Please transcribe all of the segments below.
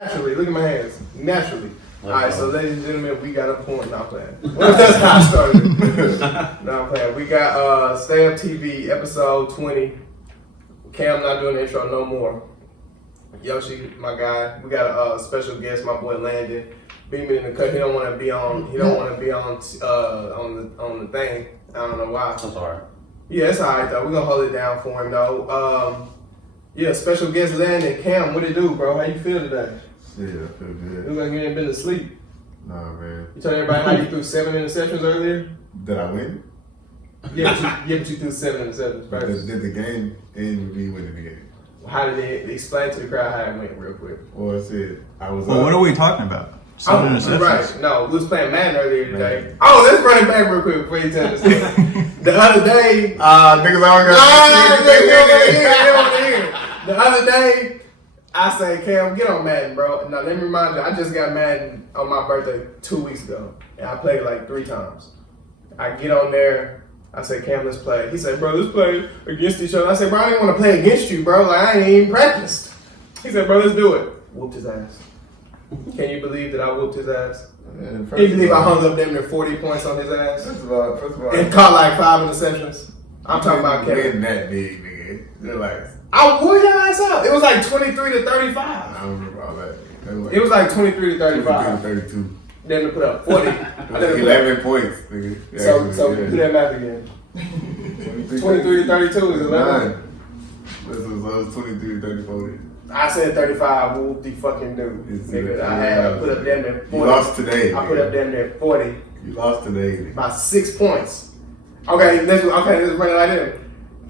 Naturally, look at my hands. Naturally. Alright, so ladies and gentlemen, we got a point. Not playing. Well, that's how I started. Not playing. We got Stay Up TV episode 20. Cam not doing the intro no more. Yoshi, my guy. We got a special guest, my boy Landen. Beat me in the cut. He don't want to be on. He don't want to be on the thing. I don't know why. I'm sorry. Yeah, it's alright though. We're gonna hold it down for him though. Yeah, special guest Landen. Cam, what it do, bro? How you feel today? Yeah, I feel good. Looks like you ain't been to sleep. Nah, man. You told everybody how you threw 7 interceptions earlier? Did I win? Yeah, but you threw 7 interceptions first. Did the game end with me winning the game? How did they explain to the crowd how it went real quick? Well, I said I was Well, what are we talking about? Seven interceptions? Right. No, we was playing Madden earlier today. Oh, let's run it back real quick before you tell us. The other day... niggas always got The other day... I say, Cam, get on Madden, bro. Now, let me remind you, I just got Madden on my birthday 2 weeks ago. And I played it like 3 times. I get on there. I say, Cam, let's play. He said, bro, let's play against each other. I said, bro, I didn't want to play against you, bro. Like, I ain't even practiced. He said, bro, let's do it. Whooped his ass. Can you believe that I whooped his ass? Can you believe I hung up damn near 40 points on his ass? First of all, and caught like 5 interceptions? I'm talking about Kevin. that big, nigga. Relax. I wore your ass out. It was like 23 to 35. I don't remember all that. It was like 23 to 35. 32. Then to put up 40. 11 points, nigga. So do that math again. 23 to 32 is 11. This was 23 to 34. I said 35. Whoop the fucking dude. Nigga, I put up damn near 40. You lost today. I put up damn near 40. You lost today. By 6 points. Okay, let's run it like this.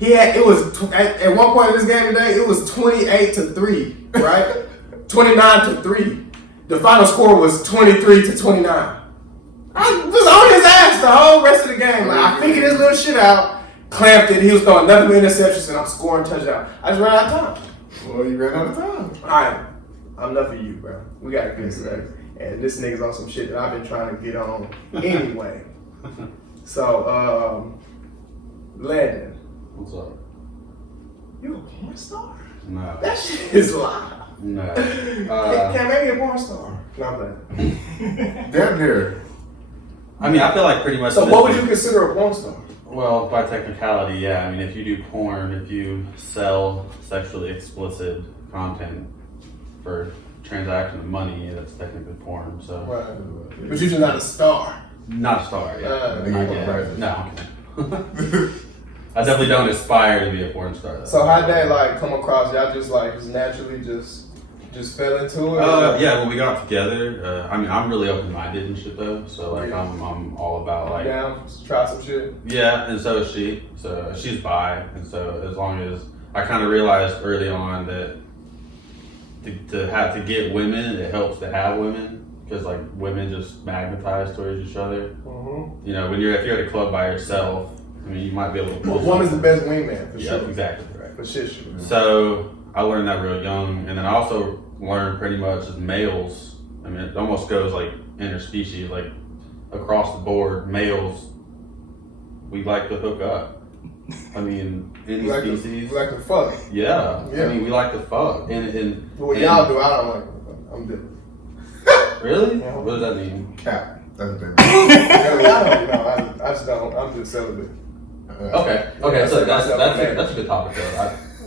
At one point in this game today, it was 28 to 3, right? 29 to 3. The final score was 23 to 29. I was on his ass the whole rest of the game. Like, I figured his little shit out, clamped it, he was throwing nothing but interceptions, and I'm scoring touchdown. I just ran out of time. Well, you ran out of time. Alright, I'm enough of you, bro. We got good stuff. And this nigga's on some shit that I've been trying to get on anyway. So, Landen. What's up? You a porn star? No. That shit is live. No. Can make me a porn star? No, I'm playing. Damn near. I mean, I feel like pretty much. So, what would you consider a porn star? Well, by technicality, yeah. I mean, if you do porn, if you sell sexually explicit content for transaction of money, that's technically porn. So. Right. But you're just not a star. Not a star, yeah. No. I definitely don't aspire to be a porn star, though. So how'd that like come across? Y'all just naturally just fell into it? Yeah, when we got together, I mean, I'm really open-minded and shit though. So like, I'm all about like down, try some shit. Yeah, and so is she. So she's bi, and so as long as I kind of realized early on that to get women, it helps to have women because like women just magnetize towards each other. Mm-hmm. You know, if you're at a club by yourself. I mean, you might be able to pull. Woman's the best wingman, for sure. Yeah, exactly, right. For shit. So, I learned that real young, and then I also learned pretty much as males, I mean, it almost goes like interspecies, like across the board, males, we like to hook up. I mean, any species. We like to fuck. Yeah. I mean, we like to fuck. And what y'all do, I don't like to fuck. I'm different. Really? Yeah. What does that mean? Cap. That's different. I don't know. I just don't. I'm just celibate. Okay, so that's a good topic though.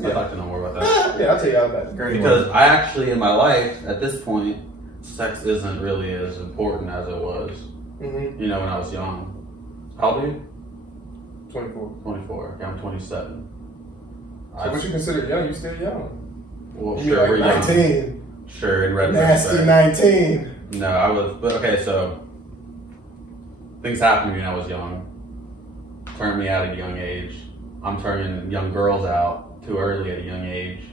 I'd like to know more about that. Yeah, I'll tell you all about it. Because I actually, in my life, at this point, sex isn't really as important as it was. Mm-hmm. You know, when I was young. How old are you? 24. 24. Okay, I'm 27. So what you consider young? You still young. Well, You're sure, like we're 19. young. Sure, in Nasty retrospect. 19. No, I was, but okay, so things happened to me when I was young. Turned me out at a young age. I'm turning young girls out too early at a young age.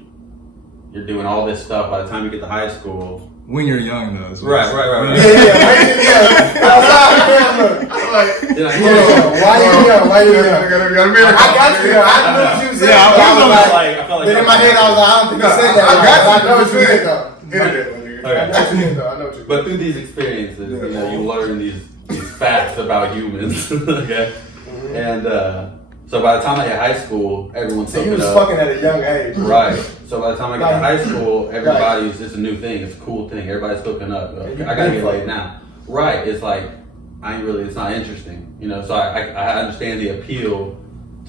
You're doing all this stuff by the time you get to high school. When you're young, though. Right. Yeah. I'm like, why you young? I got you. I knew what you said. Yeah, I felt like Then in my head, I was like, I don't think you said that. I know what you did, though. Okay. I know what you did, though. I know what you did. But through these experiences, you learn these facts about humans. Okay. And So by the time I hit high school, everyone's So you hooking was up. fucking at a young age. Right. So by the time I got to Like- high school, everybody's it's a new thing. It's a cool thing. Everybody's hooking up. And you I gotta get fucking- laid now. Right. It's like it's not interesting. You know. So I understand the appeal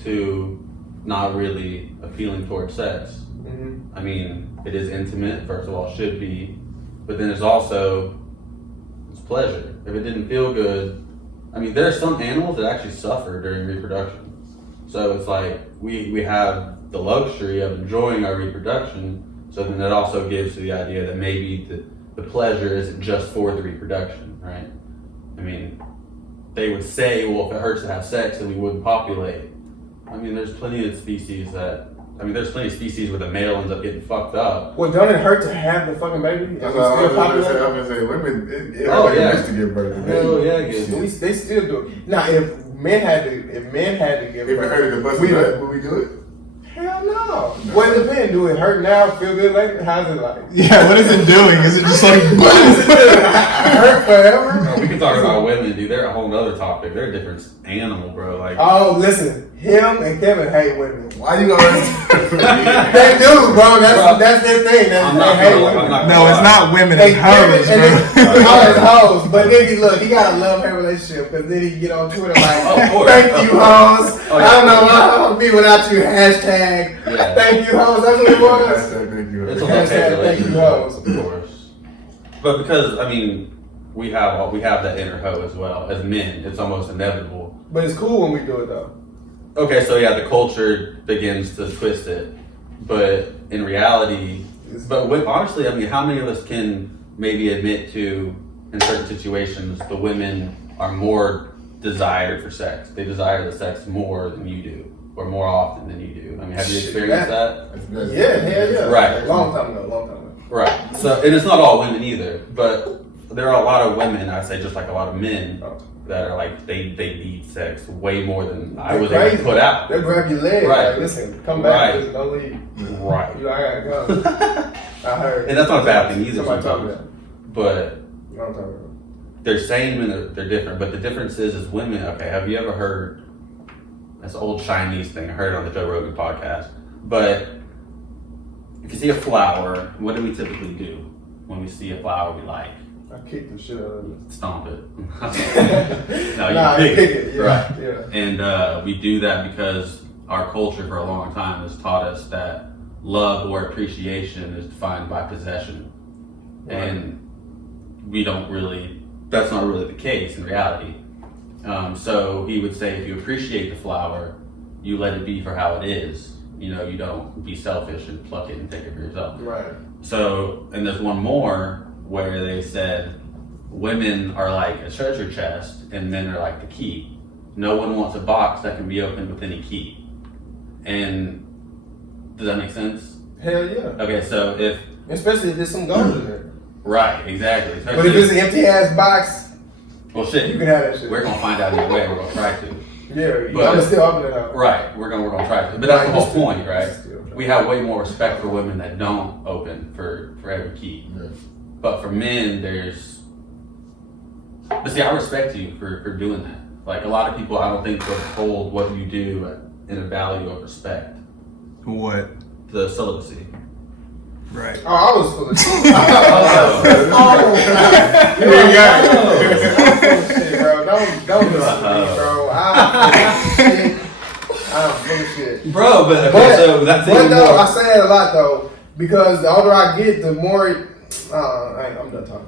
to not really appealing towards sex. Mm-hmm. I mean, it is intimate. First of all, should be, but then there's also it's pleasure. If it didn't feel good, I mean, there are some animals that actually suffer during reproduction. So it's like we have the luxury of enjoying our reproduction. So then that also gives to the idea that maybe the pleasure isn't just for the reproduction, right? I mean, they would say, well, if it hurts to have sex, then we wouldn't populate. I mean, there's plenty of species where the male ends up getting fucked up. Well, don't it hurt to have the fucking baby? That's It's what I still was popular? going to say. Women, it Oh, hurts yeah. to give birth to Hell babies. yeah, it is. They still do it. Now, if men had to give If it birth, hurted to bust a we- nut, would we do it? Hell no. Well, it depends. Do it hurt now? Feel good later? How's it like? Yeah, what is it doing? Is it just like Hurt forever? No, we can talk about women, dude. They're a whole other topic. They're a different animal, bro. Like, Oh, listen. Him and Kevin hate women. Why you always They do, bro. That's their thing. I'm They not hate gonna- women. I'm not No, it's not women, They it's hoes, give it, bro. and then all his hoes. But then look, he got a love-hate relationship because then he get on Twitter like, Oh, of course. thank you, hoes. Oh, yeah. I don't know why I would be without you. Hashtag, Yeah. thank you, hoes. That's what it was. Thank you. It's a Hashtag love-hate thank you, relationship, hoes. of course. But because we have that inner hoe as well as men. It's almost inevitable. But it's cool when we do it though. Okay, so yeah, the culture begins to twist it, but in reality, honestly, I mean, how many of us can maybe admit to in certain situations the women are more desired for sex? They desire the sex more than you do, or more often than you do. I mean, have you experienced that? Yeah, hell yeah. Right. Long time ago. Right. So, and it's not all women either, but there are a lot of women, I say, just like a lot of men, that are like they need sex way more than I was able to put out. They'll grab your leg. Right. Like, listen, come back. Right. Listen, don't leave. Right. You know, I gotta go. I heard. And that's not a bad thing either. Somebody told me Sometimes. that. But I'm talking about. they're saying women they're different, but the difference is women. Okay, have you ever heard? That's an old Chinese thing. I heard it on the Joe Rogan podcast. But if you see a flower, what do we typically do when we see a flower we like? I kicked the shit out of it. Stomp it. No, Nah, you you pick pick it. it. Yeah, Right. yeah. And we do that because our culture for a long time has taught us that love or appreciation is defined by possession. Right. And that's not really the case in reality. So he would say if you appreciate the flower, you let it be for how it is. You know, you don't be selfish and pluck it and take it for yourself. Right. So, and there's one more where they said women are like a treasure chest and men are like the key. No one wants a box that can be opened with any key. And does that make sense? Hell yeah. Okay, so Especially if there's some gold in there. right, exactly. But if it's an empty ass box, well, shit, you can have that shit. we're gonna find out either way. We're gonna try to. Yeah, But- I'm gonna still open it up. Right, we're gonna try to. But that's the whole point, right? Still try. We have way more respect for women that don't open for every key. Yeah. But for men, but see, I respect you for doing that. Like a lot of people, I don't think would hold what you do in a value of respect. What? The celibacy. Right. Oh, I was full of shit. Here you go. Shit, bro. Don't listen to me, bro. I'm full of shit. Bro, but so that's But even though, more. I say it a lot though, because the older I get, the more. I'm done talking.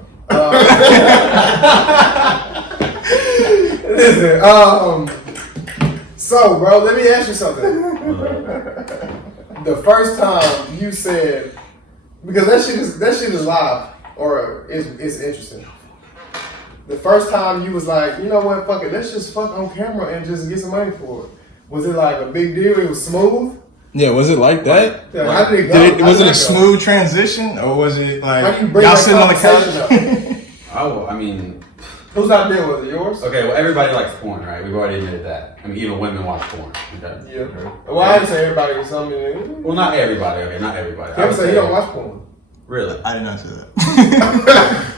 Listen, so bro, let me ask you something. The first time you said, because that shit is live or it's interesting. The first time you was like, you know what, fuck it, let's just fuck on camera and just get some money for it. Was it like a big deal? It was smooth. Yeah, was it like that? Yeah, how did it go? Was How it did a go? smooth transition, or was it How like do you bring y'all that sitting on the conversation couch? up? I mean, Whose idea was it? Yours? okay, well, everybody likes porn, right? We've already admitted that. I mean, even women watch porn. Okay. Yeah. Well, I didn't say everybody was something. Well, not everybody. Okay, not everybody. I Kevin would said he say- don't watch porn. Really? I did not say that.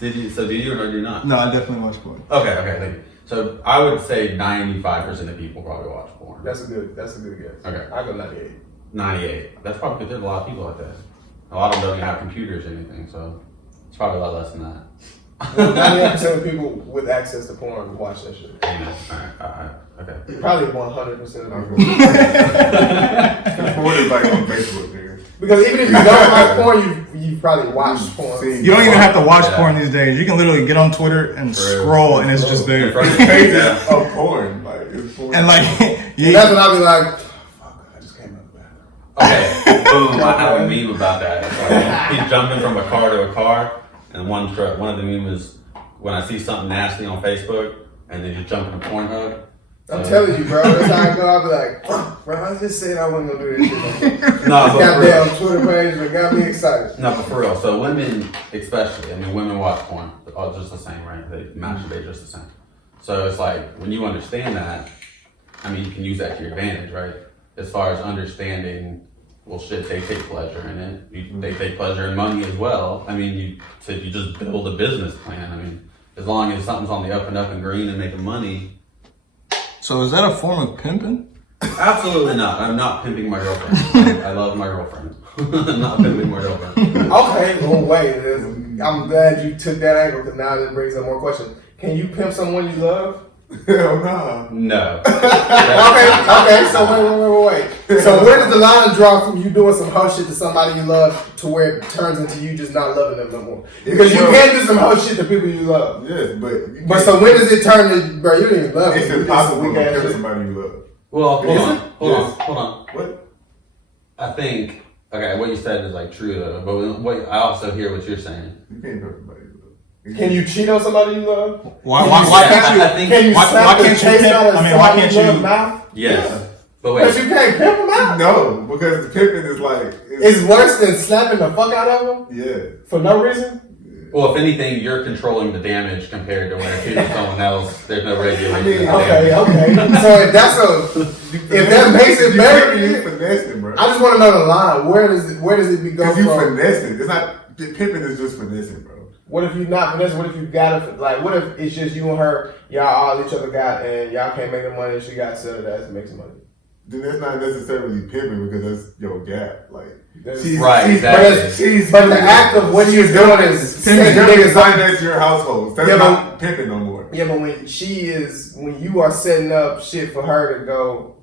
Did you? So do you or do you not? No, I definitely watch porn. Okay, thank you. So I would say 95% of people probably watch porn. That's a good guess. Okay. I go 98. 98. That's probably because there's a lot of people like that. A lot of them don't even have computers or anything, so it's probably a lot less than that. Well, 98% of people with access to porn watch that shit. Alright, okay. Probably 100% of people. Porn is like on Facebook, nigga. Because even if you don't watch porn, you probably watched porn. You don't even have to watch Yeah. porn these days. You can literally get on Twitter and For real. scroll, and it's just there. Yeah. Of porn, like it's porn. And like, And that's when I'll be like, fuck, I just came out of bed. Okay, boom, I have a meme about that. He's jumping from a car to a car, and one of the memes is when I see something nasty on Facebook, and then you jump in a Pornhub. I'm telling you, bro. That's how I go. I'll be like, bro, I just said I wasn't gonna do this shit. No, but for Goddamn real. Twitter page, but got me excited. No, but for real. So women, especially, I mean, women watch porn, all just the same, right? They masturbate just the same. So it's like when you understand that, I mean, you can use that to your advantage, right? As far as understanding, well, shit, they take pleasure in it. They take pleasure in money as well. I mean, you just build a business plan. I mean, as long as something's on the up and green and making money. so is that a form of pimping? Absolutely not. I'm not pimping my girlfriend. I love my girlfriend. I'm not pimping my girlfriend. Okay, well, wait. I'm glad you took that angle because now this brings up more questions. Can you pimp someone you love? Hell nah. No. Okay. So wait. So where does the line draw from you doing some hoe shit to somebody you love to where it turns into you just not loving them no more? Because you can do some hoe shit to people you love. Yes, But so when does it turn to, bro, you don't even love it's them. impossible to Weak-ass kill shit. somebody you love. Well, hold Yes. on. What? I think, okay, what you said is like true though, but what I also hear what you're saying. You can't kill somebody you love. Can you cheat on somebody you love? Why Yeah, can't you? I think, Can you Why slap the can't you taste pimp- out of I mean, why somebody can't you love you- mouth? yes. Yeah. But Because wait, you can't pimp them out. No, because the pimping is like It's worse than slapping the fuck out of them yeah. for no reason. well, if anything, you're controlling the damage compared to when it's hitting someone else. There's no regulation. I mean, of Okay. damage. So if that makes it better, you finessing, bro. I just want to know the line. Where does it be go Because you from? finessing. It's not pimping is just finessing, bro. What if you not finessing? What if you got it? Like, what if it's just you and her? Y'all all each other got, and y'all can't make the money. And she got to sell it as to make some money. Then that's not necessarily pimping because that's your gap. Like That's- Right, exactly. But the act of what you're doing is setting you're niggas up. finance your household. That's Yeah, not pimping no more. Yeah, but when you are setting up shit for her to go,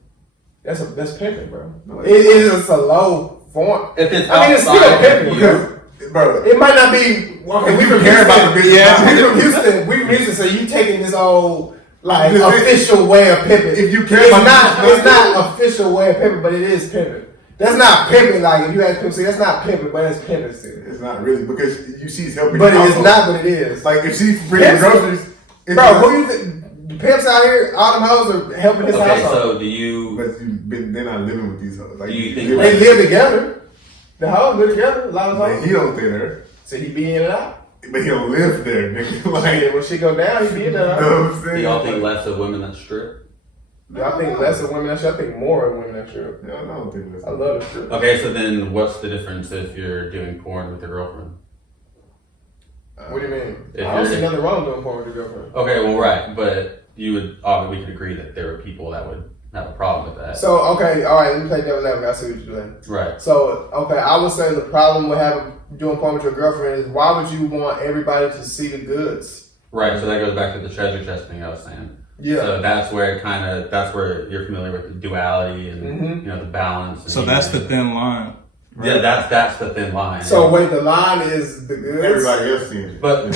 that's pimping, bro. No, It is just a low form. If it's I mean, it's still outside pimping of you, Because, bro, It might not be. Okay, we from care Houston. about the business. Yeah, we from Houston. We from Houston. So you taking this old like Listen, official way of pimping? if you care it's about not. the business, It's not official way of pimping, but it is pimping. That's not pimping. Like if you ask people, say that's not pimping, but it's pimping still. it's not really because you she's helping. But your it is household. not. But it is. Like if she brings groceries, it's Bro, not- who you think? Pimps out here, all them hoes are helping his okay, household. so do you? But they're not living with these hoes. Like, Do you think they- They live together. The hoes live together. A lot of like, hoes. he don't stay there, So he be in and out. but he don't live there, nigga. Like, Yeah, when she go down, he be in and you out. know what I'm Do saying? y'all think less of women that strip? Y'all think less of women that strip? I think more of women that strip. No, I don't think that's. I love the strip. Okay, so then what's the difference if you're doing porn with your girlfriend? What do you mean? If I don't you're- see nothing wrong doing porn with your girlfriend. Okay, well, right, but we could agree that there are people that would have a problem with that. So, okay, all right, let me play devil's advocate. I see what you're doing. Right. So, okay, I would say the problem with doing porn with your girlfriend is why would you want everybody to see the goods? Right, so that goes back to the treasure chest thing I was saying. Yeah. So that's where you're familiar with the duality and Mhm. the balance. And So that's the thin line. Yeah, that's the thin line. So, wait, the line is the goods? Everybody else sees it. But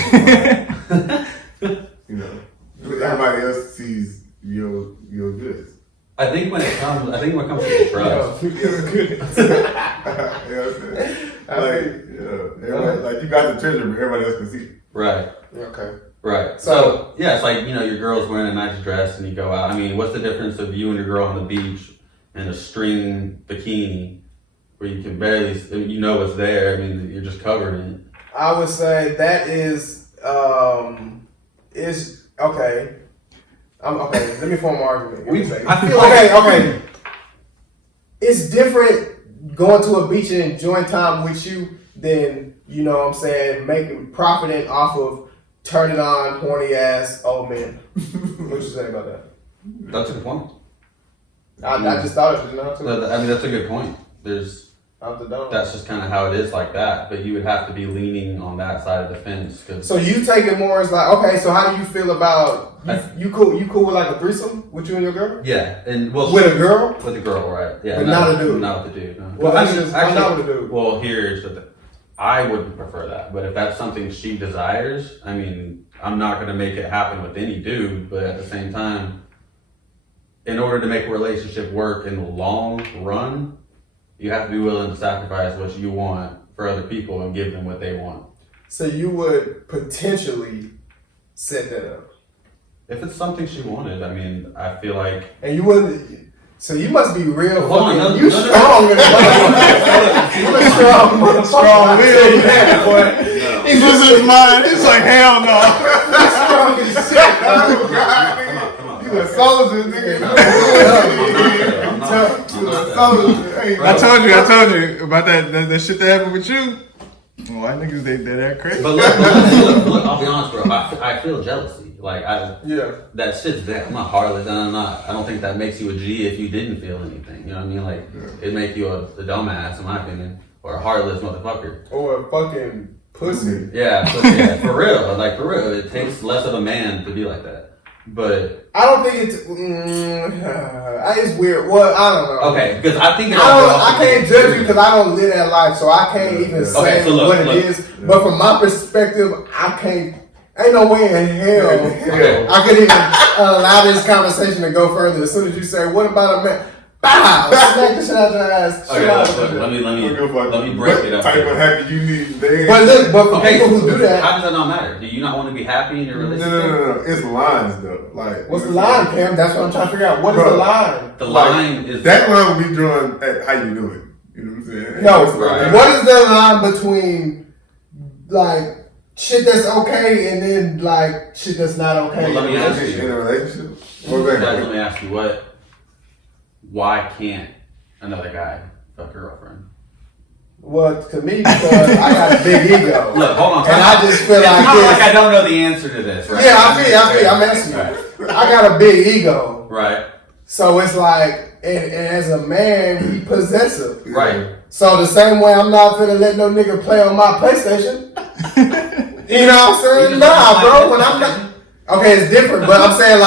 Everybody else sees your goods. I think when it comes to the trust, Yo, good. You know what I'm saying? Everybody, like you got the treasure, but everybody else can see it. right, Okay. right. So yeah, it's like your girl's wearing a nice dress and you go out. I mean, what's the difference of you and your girl on the beach in a string bikini where you can barely, what's there? I mean, you're just covered in it. I would say that is okay. Okay, let me form an argument. Give me a second. I feel like- okay. It's different going to a beach and enjoying time with you than, making profiting off of turn it on, horny ass old men. What you say about that? That's a good point. I just thought it was not too. I mean, that's a good point. Out the dome. That's just kind of how it is like that. But you would have to be leaning on that side of the fence. So you take it more as like, okay, so how do you feel about you cool with like a threesome with you and your girl? Yeah, and well, with a girl? With a girl, right? Yeah, but not a dude. Not with a dude. No. Well, why not with a dude? Well, here's the thing. I wouldn't prefer that, but if that's something she desires, I mean, I'm not going to make it happen with any dude. But at the same time, in order to make a relationship work in the long run, you have to be willing to sacrifice what you want for other people and give them what they want. So you would potentially set that up? If it's something she wanted, I mean, I feel like... And you wouldn't... So you must be real Hold on, you strong in the motherfucker. You a strong motherfucker. Strong will. Yeah, boy. He loses his mind. He's like, hell no. He's strong as shit, bro. You a soldier, nigga. I'm not. I told you about that shit that happened with you. White niggas, they act crazy. But look, I'll be honest, bro. I feel jealousy. Like, that shit's there. I'm not heartless, and I don't think that makes you a G if you didn't feel anything. You know what I mean? Like, it'd make you a dumbass, in my opinion, or a heartless motherfucker. Or a fucking pussy. Yeah, for real. Like, for real. It takes less of a man to be like that. But I don't think it's. It's weird. Well, I don't know. Okay, because I think I can't judge you because I don't live that life, so I can't even say what it is. But from my perspective, I can't. Ain't no way in hell I could even allow this conversation to go further. As soon as you say, "What about a man?" Bow! Smack the shit out your ass. Okay, let me break it up. Type of happy you need. But for people who do that, how does that not matter? Do you not want to be happy in your relationship? No. It's lines though. Like, what's the line, Cam? That's what I'm trying to figure out. What is the line? The line is that line will be drawn at how you do it. You know what I'm saying? No, right. What is the line between like shit that's okay and then like shit that's not okay? Well, let me ask In you. a relationship? Let me ask you why can't another guy fuck your girlfriend? Well, to me, because I got a big ego. Look, hold on. And I just feel it's like not like I don't know the answer to this, right? Yeah, I feel. I'm asking you. Right. I got a big ego. Right. So it's like, and as a man, we possessive. Right. So the same way I'm not finna let no nigga play on my PlayStation. You know what I'm saying? Nah, bro. When I'm not, okay, it's different, but I'm saying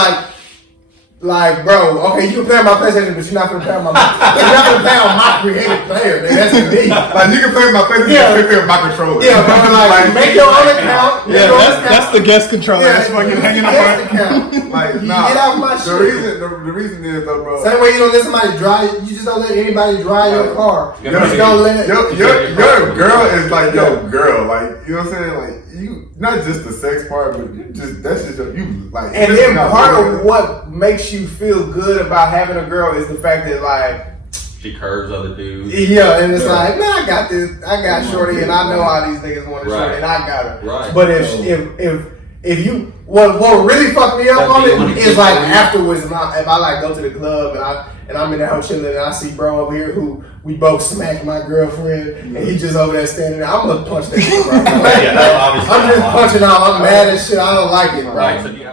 like, bro, okay, you can play on my PlayStation, but you're not gonna play on you're not gonna play on my creative player, nigga. That's me. Like, you can play with my PlayStation, you can play with my controller. Yeah, bro, like make your own account. Yeah, that's the guest controller. That's fucking hanging up on. Like, you get off my shit. The reason is though, bro. Same way you don't let somebody drive, you just don't let anybody drive your car. You just don't let your girl is like your girl, like, you know what I'm saying? Like, you, not just the sex part, but you just, that's just you, like. And then part of what makes you feel good about having a girl is the fact that, like, she curves other dudes. Yeah, and it's like, nah, I got this, I got shorty, and I know how these niggas want to shorty, and I got her. Right. But if you, what really fucked me up on it is like afterwards, if I like go to the club and I'm in the house chilling and I see bro over here who we both smacked my girlfriend and he just over there standing there, I'm gonna punch that shit, bro. I'm just punching out. I'm mad as shit. I don't like it, bro. Right. So do you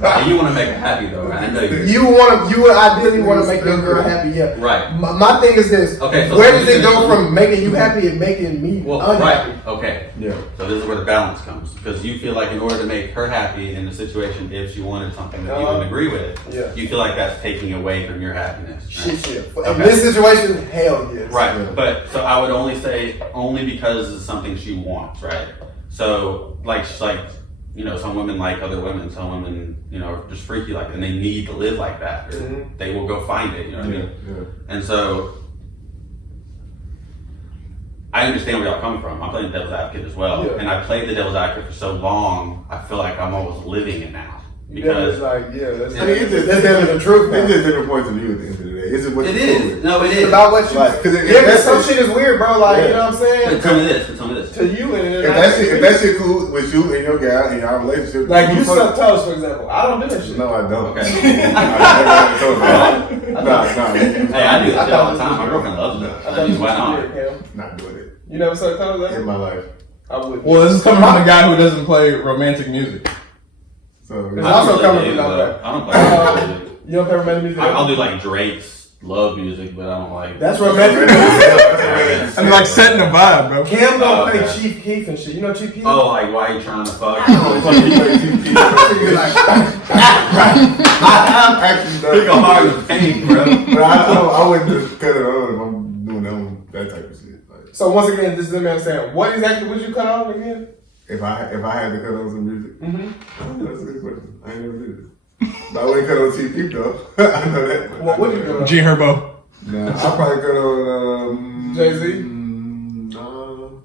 have you want to make her happy though, right? I know you would ideally want to make your girl happy, yeah. Right. My thing is this. Okay. So where does it go from making you happy and making me unhappy? Right. Okay. Yeah. So this is where the balance comes, because you feel like in order to make her happy in the situation, if she wanted something that you wouldn't agree with, you feel like that's taking away from your happiness. Right? Shit. In this situation, hell yes. Right. Yeah. But so I would only say because it's something she wants, right? So like you know, some women like other women, some women, you know, are just freaky like that, and they need to live like that, or they will go find it, you know what I mean? Yeah. And so, I understand where y'all coming from. I'm playing devil's advocate as well, and I played the devil's advocate for so long, I feel like I'm almost living it now. because it's like, yeah, that's, I mean, it's just that's definitely the truth. It's just different points of view at the end of the day. It's just what it you cool is. with. No, it It's is. about what you. Like, 'cause yeah, that's some shit is weird, bro. Like, Yeah. you know what I'm saying? But tell me this. But tell me this. To you, and If that shit cool with you and your guy and y'all relationship, like you suck toes, for example. I don't do that shit. No, I don't. Okay. I never told you that. Nah. Hey, I do that shit all the time. My girlfriend loves it. I I thought mean, you why was not? weird, Cam. Not doing it You never suck toes, in my life. I would. Well, this is coming from a guy who doesn't play romantic music. So It's I also don't coming really from do, that. though. I don't play music. You don't play romantic music? I'll do like Drake's love music, but I don't like. That's romantic. I mean, like setting the vibe, bro. Cam don't Okay. play Chief Keef and shit. You know Chief Keef? Oh, like why you trying to fuck? You're like, I'm actually done. Pick a hard with pain, bro. But I wouldn't just cut it on if I'm doing that type of shit. Like, so once again, this is me understand. What exactly would you cut off again? if I had to cut on some music, Mm-hmm. that's a good question. I ain't never did it. But I wouldn't cut on TP though. I know that. What would you do? G Herbo. Nah, I'll probably cut on Jay-Z? No.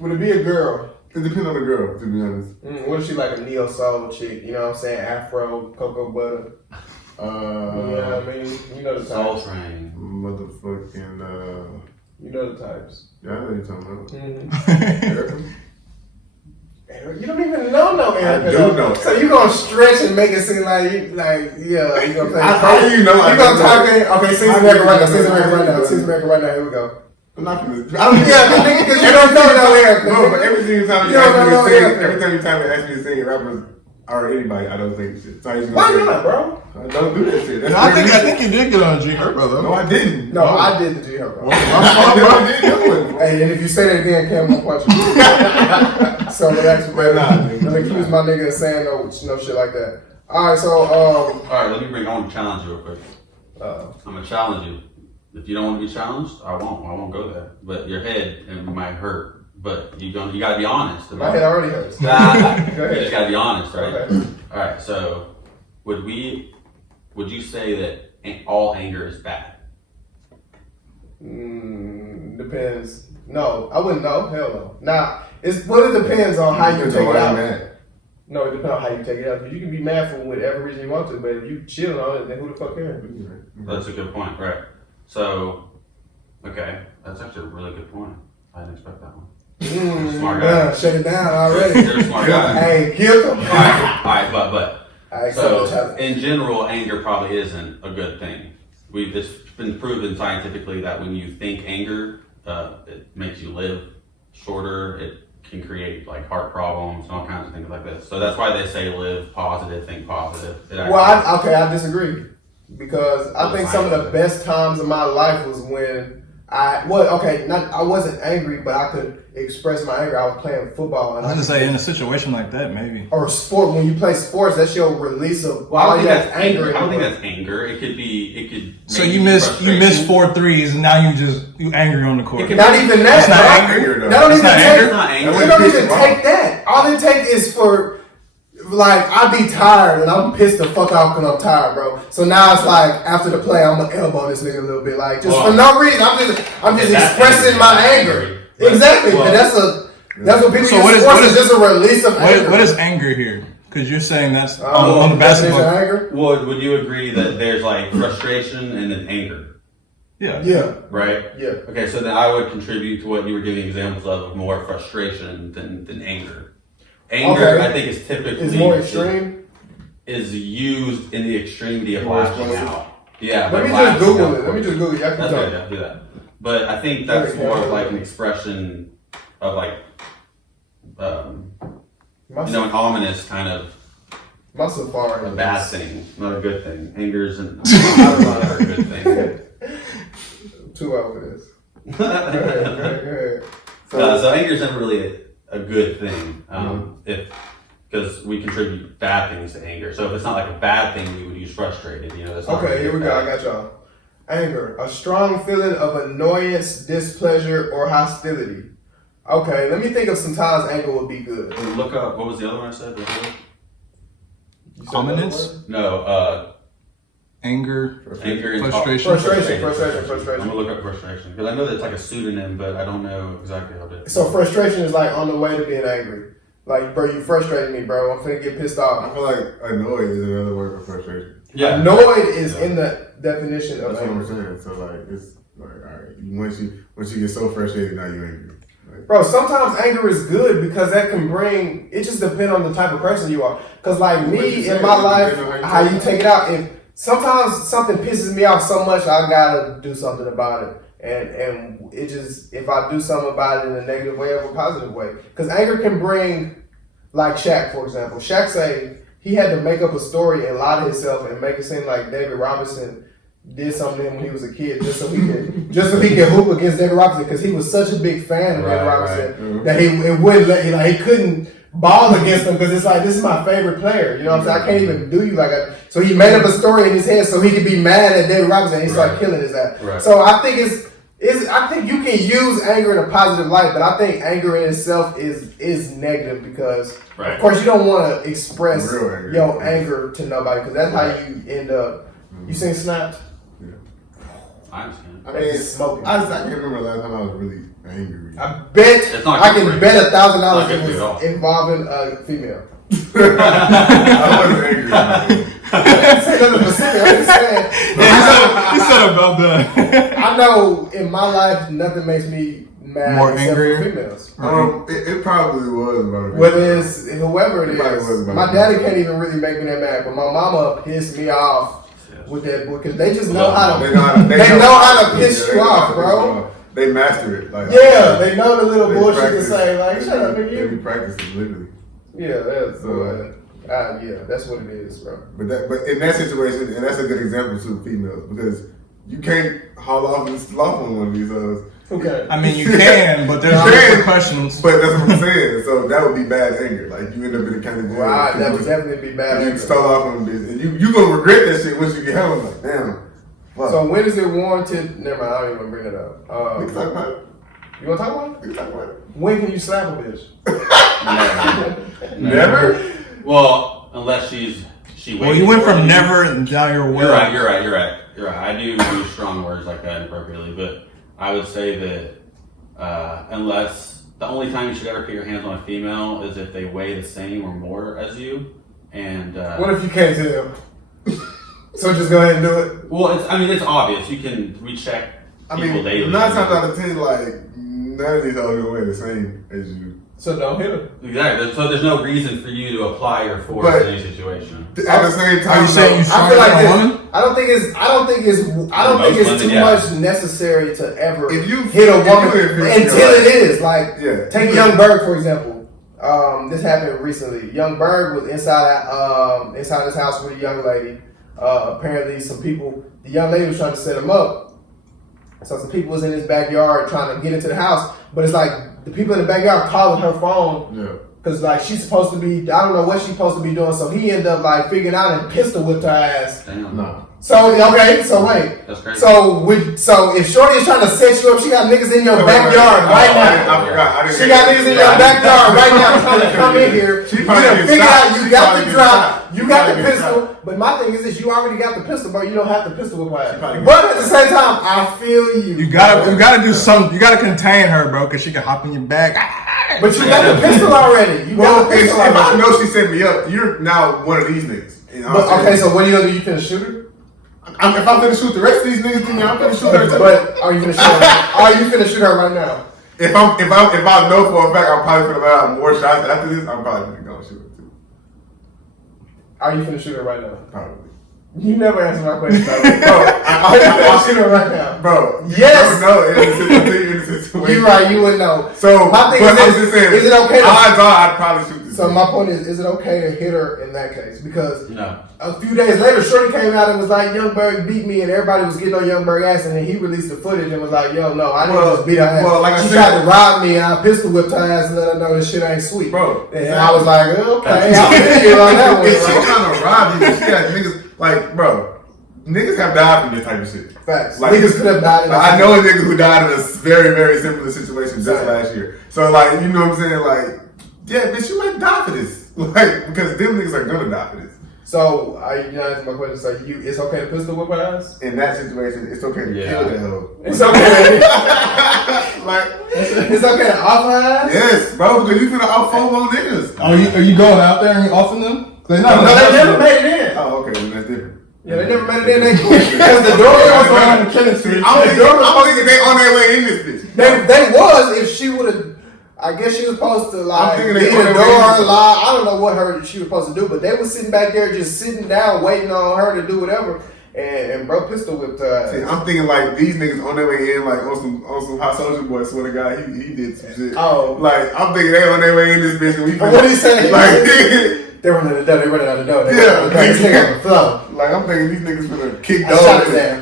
Would it be a girl? It depends on the girl, to be honest. What if she like a neo soul chick? You know what I'm saying? Afro, cocoa butter. You know what I mean? You know the Soul types. Train. Motherfucking You know the types. yeah, I know you're talking about. Mm-hmm. Erica? You don't even know no Erica. I do though. know. So you gonna stretch and make it seem like you yeah, you gonna play. How do you know? You gonna type in okay, Season How do Maker you right now, know? Season Maker right now, How do you Season know? Maker right now, here we go. I'm not gonna. I don't Yeah, because you don't know no Erica. No, but every time you You don't ask me know to sing, Erica. every time you ask me to sing rappers or anybody, I don't think shit. So I just Why gonna say, not, bro? I don't do that shit. That's I weird. think you did get on G Herbo though. No, I didn't. No, I did the G Herbo. I never did that one. Hey, and if you say that again, Cam won't punch you. So relax, But nah, nigga. don't accuse my nigga of saying no shit like that. All right, so All right, let me bring. I want to challenge you real quick. uh, I'm gonna challenge you. If you don't want to be challenged, I won't go there. But your head it might hurt. But you gotta be honest. my head already hurts. You Go ahead. just gotta be honest, right? Okay. All right. So, would you say that all anger is bad? Depends. No, I wouldn't know. Hell no. Now, it depends on how you take it out. No, it depends on how you take it out. Because you can be mad for whatever reason you want to, but if you chill on it, then who the fuck cares? That's a good point, right? So, okay, that's actually a really good point. I didn't expect that one. Smart guy. Shut it down already. You're a smart guy. Hey, guilty. All right, but I accept the so challenge. in general, anger probably isn't a good thing. It's been proven scientifically that when you think anger, it makes you live shorter. It can create like heart problems and all kinds of things like this. So that's why they say live positive, think positive. Well, I disagree. Because I think some of the best times of my life was when I wasn't angry, but I could express my anger. I was playing football, and I was gonna say in a situation like that, maybe. or sport. When you play sports, that's your release of Well, I don't think that that's anger. I don't think in that's anger. It could. So maybe you be miss frustration. 4 threes and now you angry on the court. It can- Not even that. It's not bro. anger, though. That don't It's even not take. anger? It's not anger. It don't even take that. All it take is for, like, I be tired and I'm pissed the fuck off because I'm tired, bro. So now it's like after the play, I'm gonna elbow this nigga a little bit, like just for no reason. I'm just That's expressing my anger. Exactly, Well, but that's what people So use what is- sports what is- just a release of anger. What is anger here? Because you're saying that's Oh, on the definition of basketball. anger? Would you agree that there's like frustration and then anger, Yeah. Yeah, right? yeah. Okay, so then I would contribute to what you were giving examples of more frustration than anger. Anger, Okay. I think, is typically It's more extreme. Is used in the extremity of More lashing explosive. out. Yeah. Let me like just Google lashing it. out. Let me just Google it. Y'all keep That's talking. good, yeah, do that. But I think that's more of like an expression of like, My, an ominous kind of my Safari. a bad thing, not a good thing. Anger's not a good thing. 2 hours this. Go ahead, go ahead. So anger's never really a good thing, because we contribute bad things to anger. So if it's not like a bad thing, we would use frustrated. You know, that's not Okay, really here we go. I got y'all. Anger, a strong feeling of annoyance, displeasure, or hostility. Okay, let me think of some times anger would be good. Look up. What was the other one I said? before? You said Ominous? another No, Anger. anger and Frustration. Frustration. I'm gonna look up frustration because I know that's like a pseudonym, but I don't know exactly how to. word? So frustration is like on the way to being angry. Like, bro, you frustrated me, bro. I'm finna get pissed I off. feel like annoyed is another word for frustration. Yeah. Annoyed is in the definition of That's what I'm anger. saying. So like, it's like, all right, once you get so frustrated, now you're angry. Like, Bro, sometimes anger is good because that can bring. It just depends on the type of person you are. Cause like What you me say, in my it life, depends on how you take it out. If sometimes something pisses me off so much, I gotta do something about it. And it just, if I do something about it in a negative way or a positive way, because anger can bring, like Shaq, for example. Shaq say he had to make up a story and lie to himself and make it seem like David Robinson did something to him when he was a kid just so he could hoop against David Robinson because he was such a big fan of David Robinson that it wouldn't let he couldn't ball against him because it's like, this is my favorite player. You know what I'm saying? I can't even do you like that. So he made up a story in his head so he could be mad at David Robinson and he started killing his ass. Right. So I think I think you can use anger in a positive light, but I think anger in itself is negative because, of course, you don't want to express your anger to nobody because that's how you end up. You seen Snapped? yeah. I understand. I mean, Smoking. I can't remember the last time I was really angry. I bet It's not I good can for bet you. $1,000 It's not good it for you at all. was involving a female. I wasn't angry. I say nothing specific. I'm just saying. He said about that. I know in my life nothing makes me mad More except angrier? for females. It probably was about a Whether it's whoever it It probably was is, about my it. daddy can't even really make me that mad, but my mama pissed me off with that book because they just know how to. They know how to piss you off, bro. They master it. Like, Yeah, they know the little they bullshit to practice- say, like, shut up, They nigga. be practicing literally. Yeah, that's So- yeah, that's what it is, bro. But in that situation, and that's a good example too, females, because you can't haul off and slough on one of these others. Okay. I mean, you can, but there's You can. repercussions. But that's what I'm saying. So that would be bad anger. Like you end up in the county jail. Right, that would definitely be bad. You anger. stole off on this, and you gonna regret that shit once you get home. Like, damn. Fuck. So when is it warranted? Never mind, I don't even bring it up. we can talk about it. You want to talk about it? We can talk about it. When can you slap a bitch? Never. Well, unless she Well, you went from never and now you're You're well. right. I do use strong words like that inappropriately, but I would say that unless the only time you should ever put your hands on a female is if they weigh the same or more as you, and What if you can't tell? So just go ahead and do it. well, it's obvious. You can recheck I people mean, daily. 9 times out of 10, like none of these hoes gonna weigh the same as you. So don't hit her. Exactly. So there's no reason for you to apply your force But- in any situation. At the same time, Are you saying you I stronger feel like than a this. woman? I don't think it's Most too women, yeah. much necessary to ever If you- hit a if you woman feel until like- it is. Like, Yeah. take Young Berg for example. This happened recently. Young Berg was inside his house with a young lady. Apparently, the young lady was trying to set him up. So some people was in his backyard trying to get into the house, but it's like the people in the backyard calling her phone. Yeah. Cause like she's supposed to be, I don't know what she's supposed to be doing. So he ended up like figuring out and pistol whipped her ass. Damn. No. So okay, so wait. That's crazy. So if Shorty is trying to set you up, she got niggas in your backyard right now. I forgot. I didn't She got niggas in your backyard right now trying to come in here. She You probably done get figure shot. out you She got probably the get drop, shot. you She got probably the get pistol. shot. But my thing is this: you already got the pistol, bro. You don't have the pistol with her. probably get But at the same time, I feel you. You gotta do something. You gotta contain her, bro, because she can hop in your bag. But you got the pistol already. You Well, got the if pistol I already. know she set me up, you're now one of these niggas. And I'm But, saying- okay, so what are you gonna do? You finna shoot her? if I'm gonna shoot the rest of these niggas, then I'm gonna shoot her. But are you finna shoot her? Are you finna shoot her right now? If I know for a fact I'm probably gonna let out more shots after this, I'm probably gonna go shoot her too. Are you finna shoot her right now? Probably. You never answered my question, bro. Bro, Are you finna shoot her right now? bro, Yes. No, in the situation. You're right. You would know. So, My thing but is I'm this, just saying, is it okay to- odds are I'd probably shoot this. So bitch. my point is it okay to hit her in that case? Because No. a few days later, Shorty came out and was like, Youngberg beat me, and everybody was getting on Youngberg ass, and then he released the footage and was like, yo, no, I didn't just beat her ass. well, like I she said- tried to rob me, and I pistol whipped her ass and let her know this shit ain't sweet. Bro. And I was like, okay, I'll hit you on that one. If she bro. trying to rob you, she got niggas like, bro. Niggas have died from this type of shit. Facts. Like, Niggas could have died in I know a nigga who died in a very, very similar situation just Right. last year. So, like, you know what I'm saying? Like, yeah, bitch, you might die for this. Like, because them niggas are gonna die for this. So, you know, answer my question. So, it's okay to pistol whip her ass? In that situation, it's okay to Yeah. kill the hoe. It's okay. Like, It's okay to off her ass? Yes, bro, because you finna off FOMO niggas. Are you going out there and offing them? No, they never made it in. Oh, okay, then that's different. Yeah, they never made it in. Because the door was on the killing street. I'm thinking they on their way in this bitch. They was if she would have. I guess she was supposed to like I'm leave thinking the they door on their way in. unlocked. I don't know what she was supposed to do, but they was sitting back there just sitting down waiting on her to do whatever. And bro pistol whipped her. See, I'm thinking like these niggas on their way in, like on some hot social boy. Swear to God, he did some shit. Oh, like I'm thinking they on their way in this bitch. And we what he say? Like they running the door. They running out the door. Yeah, this nigga on the floor. like I'm thinking these niggas finna kick I shot his ass.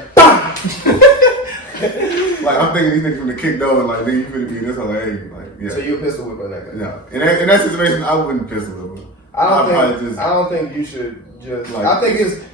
Like I'm thinking these niggas finna kick door and like nigga you finna be this whole age. Like yeah. So you a pistol whip on that guy? Yeah. In that situation, I wouldn't pistol with him. I don't think you should just. Like,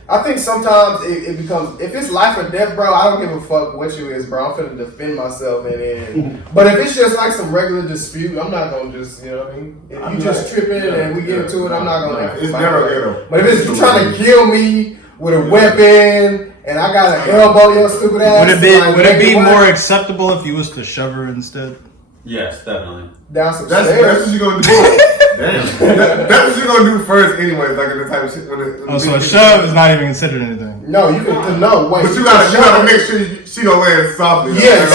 I think sometimes it becomes if it's life or death, bro. I don't give a fuck what you is, bro. I'm finna defend myself and then. But if it's just like some regular dispute, I'm not gonna just you know what I mean. If you just tripping and we get into it, I'm not gonna. It's never good. But if it's you trying to kill me with a weapon and I gotta elbow your stupid ass, would it be more acceptable if you was to shove her instead? Yes, definitely. Down some That's stairs. what you're gonna do. Damn. That's what you're gonna do first, anyways. Like in the type of shit. So a shove is not even considered anything. No, you can no wait. But you gotta make sure she gonna land softly. Yeah,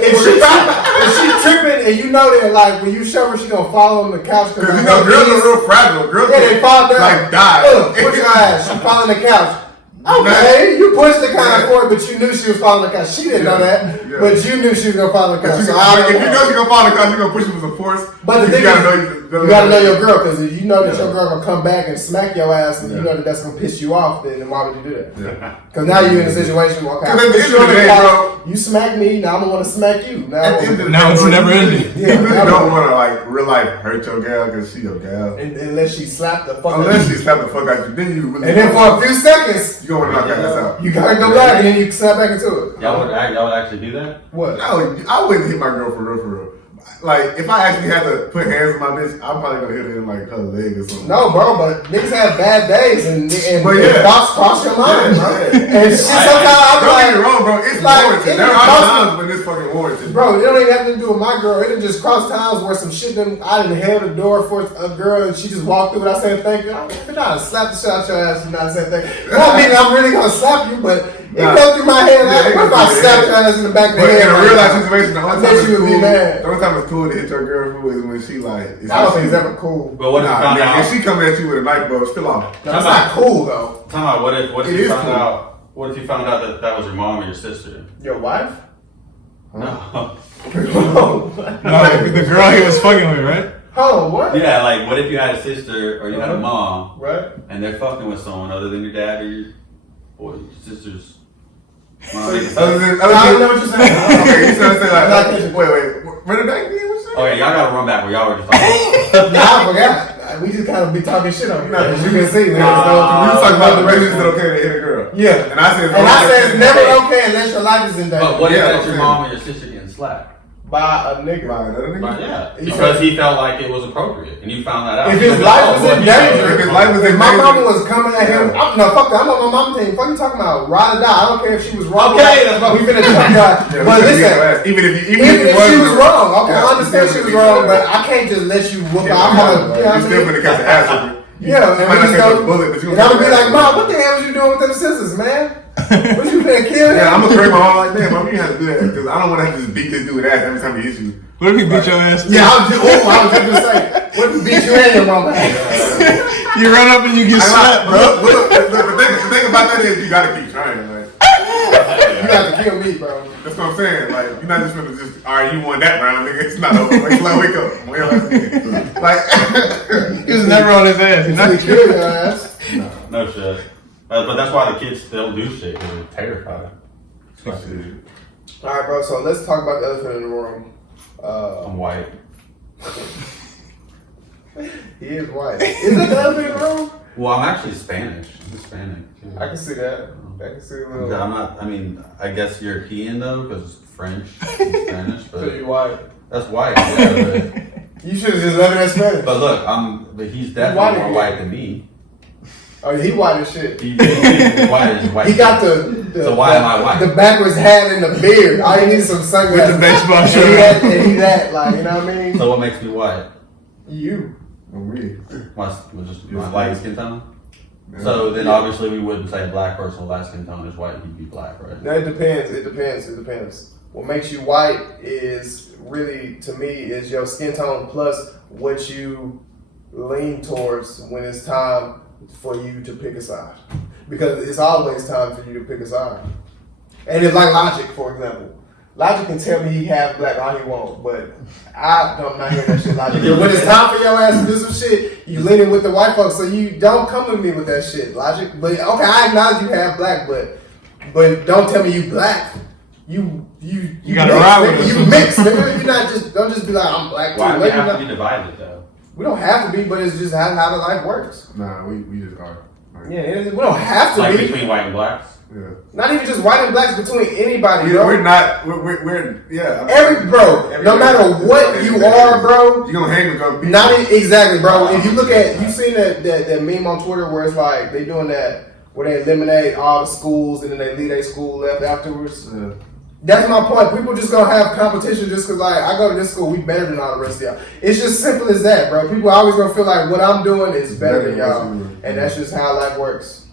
if she tripping and you know that like when you shove her, she gonna fall on the couch because you know girls are real fragile. Girls they fall down like die. Look, put your ass. She fall on the couch. Okay, you pushed the kind of forward, but you knew she was falling on the couch. She didn't know that, but you knew she was gonna fall on the couch. If you know she's gonna fall on the couch, you're gonna push her with some force. But the thing is, you gotta know your girl, because if you know that your girl gonna come back and smack your ass, and you know that that's gonna piss you off, then why would you do that? Because now you're in a situation where you smack me, now I'm gonna want to smack you. Now it's never ending. You really don't want to like real life hurt your gal because she your gal. Unless she slapped the fuck. Unless she slapped the fuck out you, then you really. And then for a few seconds, you gonna knock her ass out. You gotta go back and then you snap back into it. Y'all would actually do that? What? I wouldn't hit my girl for real. Like, if I actually had to put hands on my bitch, I'm probably gonna hit her in like her leg or something. No, bro, but niggas have bad days and yeah. thoughts cross your mind, bro. And shit, sometimes I'm don't like, get me wrong, bro. It's like, warranted. There are times when it's fucking warranted. Bro, it don't even have to do with my girl. It just crossed times where some shit I done held the door for a girl and she just walked through without saying thank you. I'm not slap the shit out your ass and not saying thank you. That mean I'm really gonna slap you, but it goes through my head. Like, what if I slap your ass in the back of the head? But in a real life situation, the only time it's you would be mad. The only time it's cool to hit your girl is when she like. I don't think it's ever cool. But what if you found out? If she coming at you with a knife, bro, still off. That's not cool though. Time out. What if you found out? What if you found out that was your mom or your sister? Your wife? No. No, the girl he was fucking with, right? Oh, what? Yeah, like what if you had a sister or you had a mom, right? And they're fucking with someone other than your dad or your sister's. Other than I don't know what you're saying. Okay, you trying to say like, wait, run it back again? Okay, y'all gotta run back where y'all were just talking. Nah, I forgot. We just kind of be talking shit on you. As you can see, we was talking about the reason it's okay to hit a girl. Yeah, and I said it's never okay unless your life is in danger. But what if that's your mom or your sister getting slapped? By a nigga. By another nigga? Yeah. Because he felt like it was appropriate. And you found that out. If his life was in danger, if my mama was coming at him, fuck that. I'm on my mama team. Fuck you talking about? Ride or die. I don't care if she was wrong. Okay, that's what we finna talk about. But listen, even if she was wrong. Okay, I understand she was wrong, but I can't just let you whoop her. I'm gonna, you still finna catch the ass. Yeah, and I'm gonna be like, Mom, what the hell was you doing with them scissors, man? What you finna kill him? Yeah, I'm gonna correct my mom like, damn, Mom, you have to do that because I don't want to have to just beat this dude ass every time he hits you. What if he beat your ass? Yeah, I was just gonna say, what if he beat you and your mama ass? You run up and you get slapped, bro. Look, the thing about that is you gotta keep trying. Like, you got to kill me, bro. That's what I'm saying. Like, you're not just gonna just, all right, you won that round, nigga. It's not over. Wake up. Like, he was never on his ass. He's not kill your ass. No shit. But that's why the kids don't do shit because they're terrified. Alright, bro, so let's talk about the elephant in the room. I'm white. He is white. Is that the elephant in the room? Well, I'm actually Spanish. I'm Hispanic. I can see that. I can see a little. I'm not, I mean, I guess European though, because French and Spanish, but So you white. that's white. Yeah, You should have just left it as Spanish. but look, but he's definitely more white than me. Oh, he white as shit. He's white as white. He got the So why am I white? The backwards hat and the beard. All you need is some sunglasses. With the baseball And shirt. and he that, like, you know what I mean? So what makes me white? You. Me. Just my light skin tone? So then obviously we wouldn't say a black person with light skin tone is white, he'd be black, right? No, it depends. It depends. What makes you white is really, to me, is your skin tone plus what you lean towards when it's time for you to pick a side. Because it's always time for you to pick a side. And it's like Logic, for example. Logic can tell me he half black all he wants, but I'm not hearing that shit. Logic. When it's time for your ass to do some shit, you leaning with the white folks, so you don't come with me with that shit, Logic. But okay, I acknowledge you half black, but don't tell me you black. You gotta mix, ride with nigga. us. You mix, nigga. You not just don't just be like I'm black too. Why do we Like, have to be divided though? we don't have to be, but it's just how the life works. Nah, we just are. Like, Yeah, we don't have to Like be. between white and blacks? yeah. Not even just white and blacks, between anybody, bro. We're not. We're yeah. Every bro, no matter what you are, bro. You gonna hang with them people. Not exactly, bro. If you look at, you seen that meme on Twitter where it's like they doing that where they eliminate all the schools and then they leave a school left afterwards. Yeah. That's my point. People just gonna have competition just cause like I go to this school, we better than all the rest of y'all. It's just simple as that, bro. People always gonna feel like what I'm doing is better than y'all, and that's just how life works.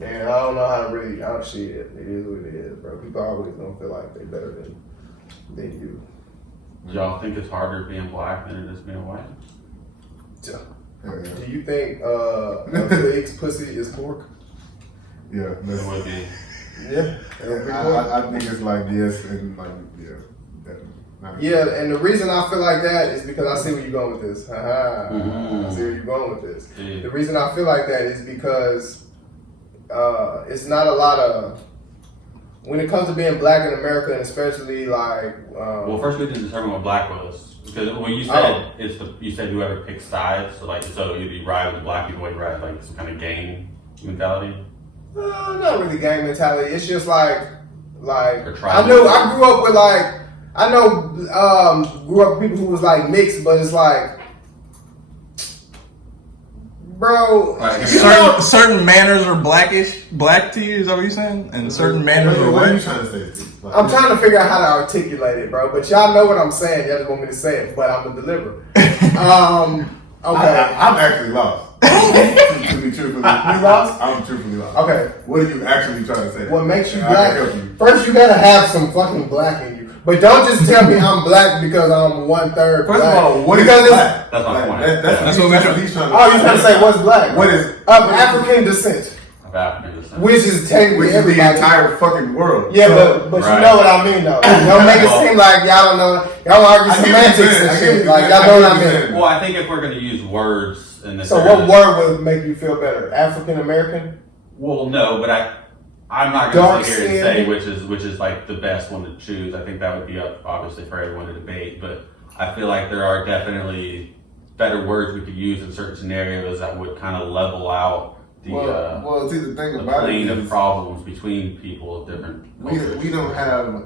And I don't know how to really. I don't see it. It is what it is, bro. People always gonna feel like they're better than you. Do y'all think it's harder being black than it is being white? Do you think Stixx pussy is pork? Yeah. It would be. Yeah. I think it's like yes and like yeah. Definitely. Yeah, and the reason I feel like that is because I see where you're going with this. Mm-hmm. I see where you're going with this. Yeah. The reason I feel like that is because it's not a lot of, when it comes to being black in America, and especially like. Well, first we didn't determine what black was. Because when you said you said whoever picks sides, so either you ride with the black people or you ride like some kind of gang mentality. Not really gang mentality. It's just like Or I tribal. know I grew up with like grew up with people who was like mixed, but it's like, bro, Right, you know, Certain manners are black to you, is that what you're saying? And certain manners are What are you what? trying to say? Like, I'm trying to figure out how to articulate it, bro. But y'all know what I'm saying. Y'all just want me to say it, but I'm gonna deliver. Okay. I'm actually lost. To be truthfully, You lost? I'm truthfully lost. Okay. What are you actually trying to say? What makes you I black? can help you. First, you gotta have some fucking black in you. But don't just tell me I'm black because I'm 1/3 black. First of all, what is Because it's- black? That's my point. That's what he's trying to. Oh, you trying to say what's black? What is Of African descent, Of African descent. which is technically which is the everybody. entire fucking world. Yeah, So, but Right. you know what I mean though. Don't make it seem like y'all don't know. Y'all argue I get what you're semantics saying. and I get shit. what Like you're y'all saying. know what I I get what mean. you're saying. Well, I think if we're going to use words in this So area- what word would make you feel better? African American? Well, no, but I'm not Dark going to sit here and say skin. which is like the best one to choose. I think that would be up obviously for everyone to debate, but I feel like there are definitely better words we could use in certain scenarios that would kind of level out the Well, see, the thing the about it plane of is problems between people of different cultures. we don't have an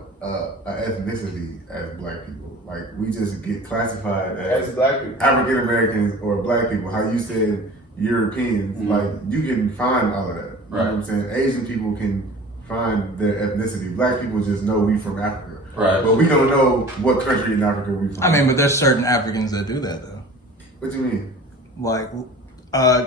ethnicity as black people. Like we just get classified As as black people. African Americans or black people. How you said Europeans, Mhm. like you can find all of that. You know Right. what I'm saying? Asian people can find their ethnicity. Black people just know we from Africa. Right. But we don't know what country in Africa we from. I mean, but there's certain Africans that do that though. What do you mean? Like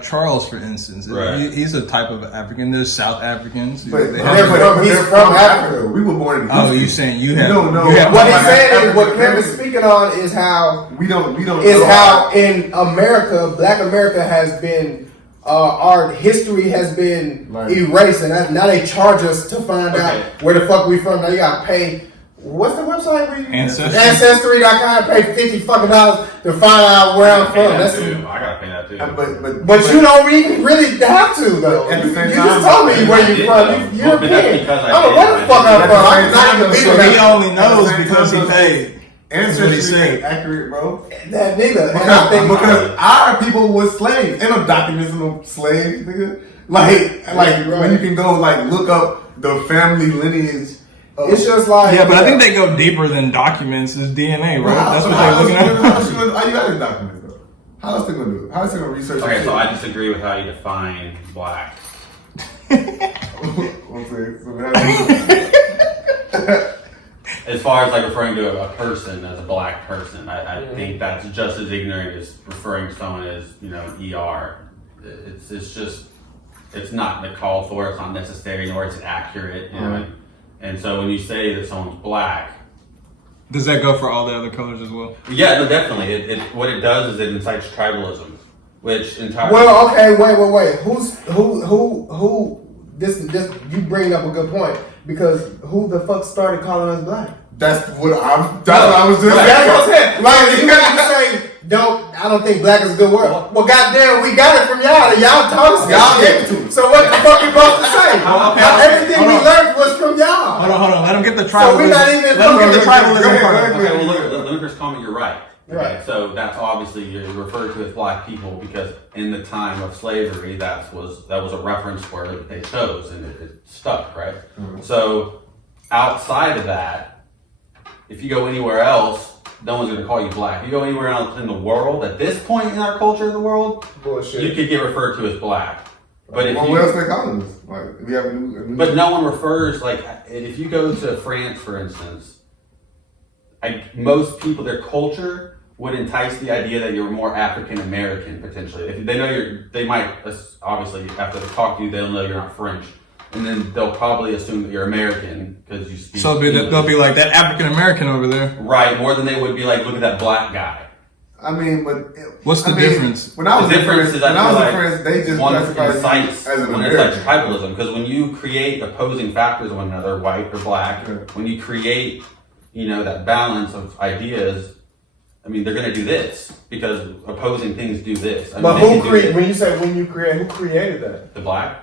Charles, for instance, Right. he's a type of African. There's South Africans. But They they're have- from- he's they're from Africa. We were born in oh, Houston. you saying you We have? don't know. you have- What he's Like saying is African what Kevin's Americans. speaking on is how We don't is know. how in America, Black America has been, our history has been Right. erased, and now they charge us to find out Okay. where the fuck we from. Now you gotta pay. What's the website where you Ancestry. Ancestry.com, pay $50 fucking to find out where I'm I pay from. that That's too. I gotta pay that too. But you don't even really have to though. But at the You same just time- told me where I you did, from. though. You Well, but that's European. because I I don't know did. where the fuck I'm At from. the I'm same not time, even though, leaving so he that. only knows At the same because he time, paid. Ancestry What he said. ain't accurate, bro. That nigga. And I think Because our people was slaves. Ain't no documents of no slaves, nigga. Like right. when you can go like look up the family lineage. Of, it's just like Yeah, but I think they go deeper than documents. It's DNA, right? That's what how they're looking else at. you gonna- How you got the documents though? How else they gonna do it? How else they gonna research? Okay, the so shit? I disagree with how you define black. As far as like referring to a person as a black person, I think that's just as ignorant as referring to someone as, you know, an ER. It's just, it's not the call for, it's not necessary, nor is it accurate. You know? And so when you say that someone's black, Does that go for all the other colors as well? yeah, no, definitely. It what it does is it incites tribalism, which entirely. Well, okay, wait. Who? This you bring up a good point because who the fuck started calling us black? That's what I was just That's what I'm saying. saying. Like you say, I don't think black is a good word. Well, goddamn, we got it from y'all. And y'all taught us. Y'all gave it to us. So what the fuck you supposed to say? Everything we learned was from y'all. Hold on. Let him get the tribalism. So we're not even. Let him get the tribalism part. Okay, well, look, let me first comment. You're right. Right. So that's obviously you're referred to as black people because in the time of slavery, that was a reference word that they chose and it stuck, right? Mm-hmm. So outside of that, if you go anywhere else, no one's going to call you black. If you go anywhere else in the world, at this point in our culture in the world, Bullshit. you could get referred to as black. But if Well, you, what else they calling us? Like, we have a new but no one refers, like, if you go to France, for instance, most people, their culture would entice the idea that you're more African American potentially. If they know they might obviously after they talk to you, they'll know you're not French, and then they'll probably assume that you're American because you speak. So they'll be like that African American over there. Right, more than they would be like, look at that black guy. I mean, but What's the difference? When I was The in difference France, is I when I feel was like in France, they just one classified incites me as an when it's like American. tribalism, because when you create opposing factors of one another, white or black, Yeah. when you create, you know, that balance of ideas, I mean, they're going to do this because opposing things do this. I But mean, they who can do created? this. When you say who created that? The black?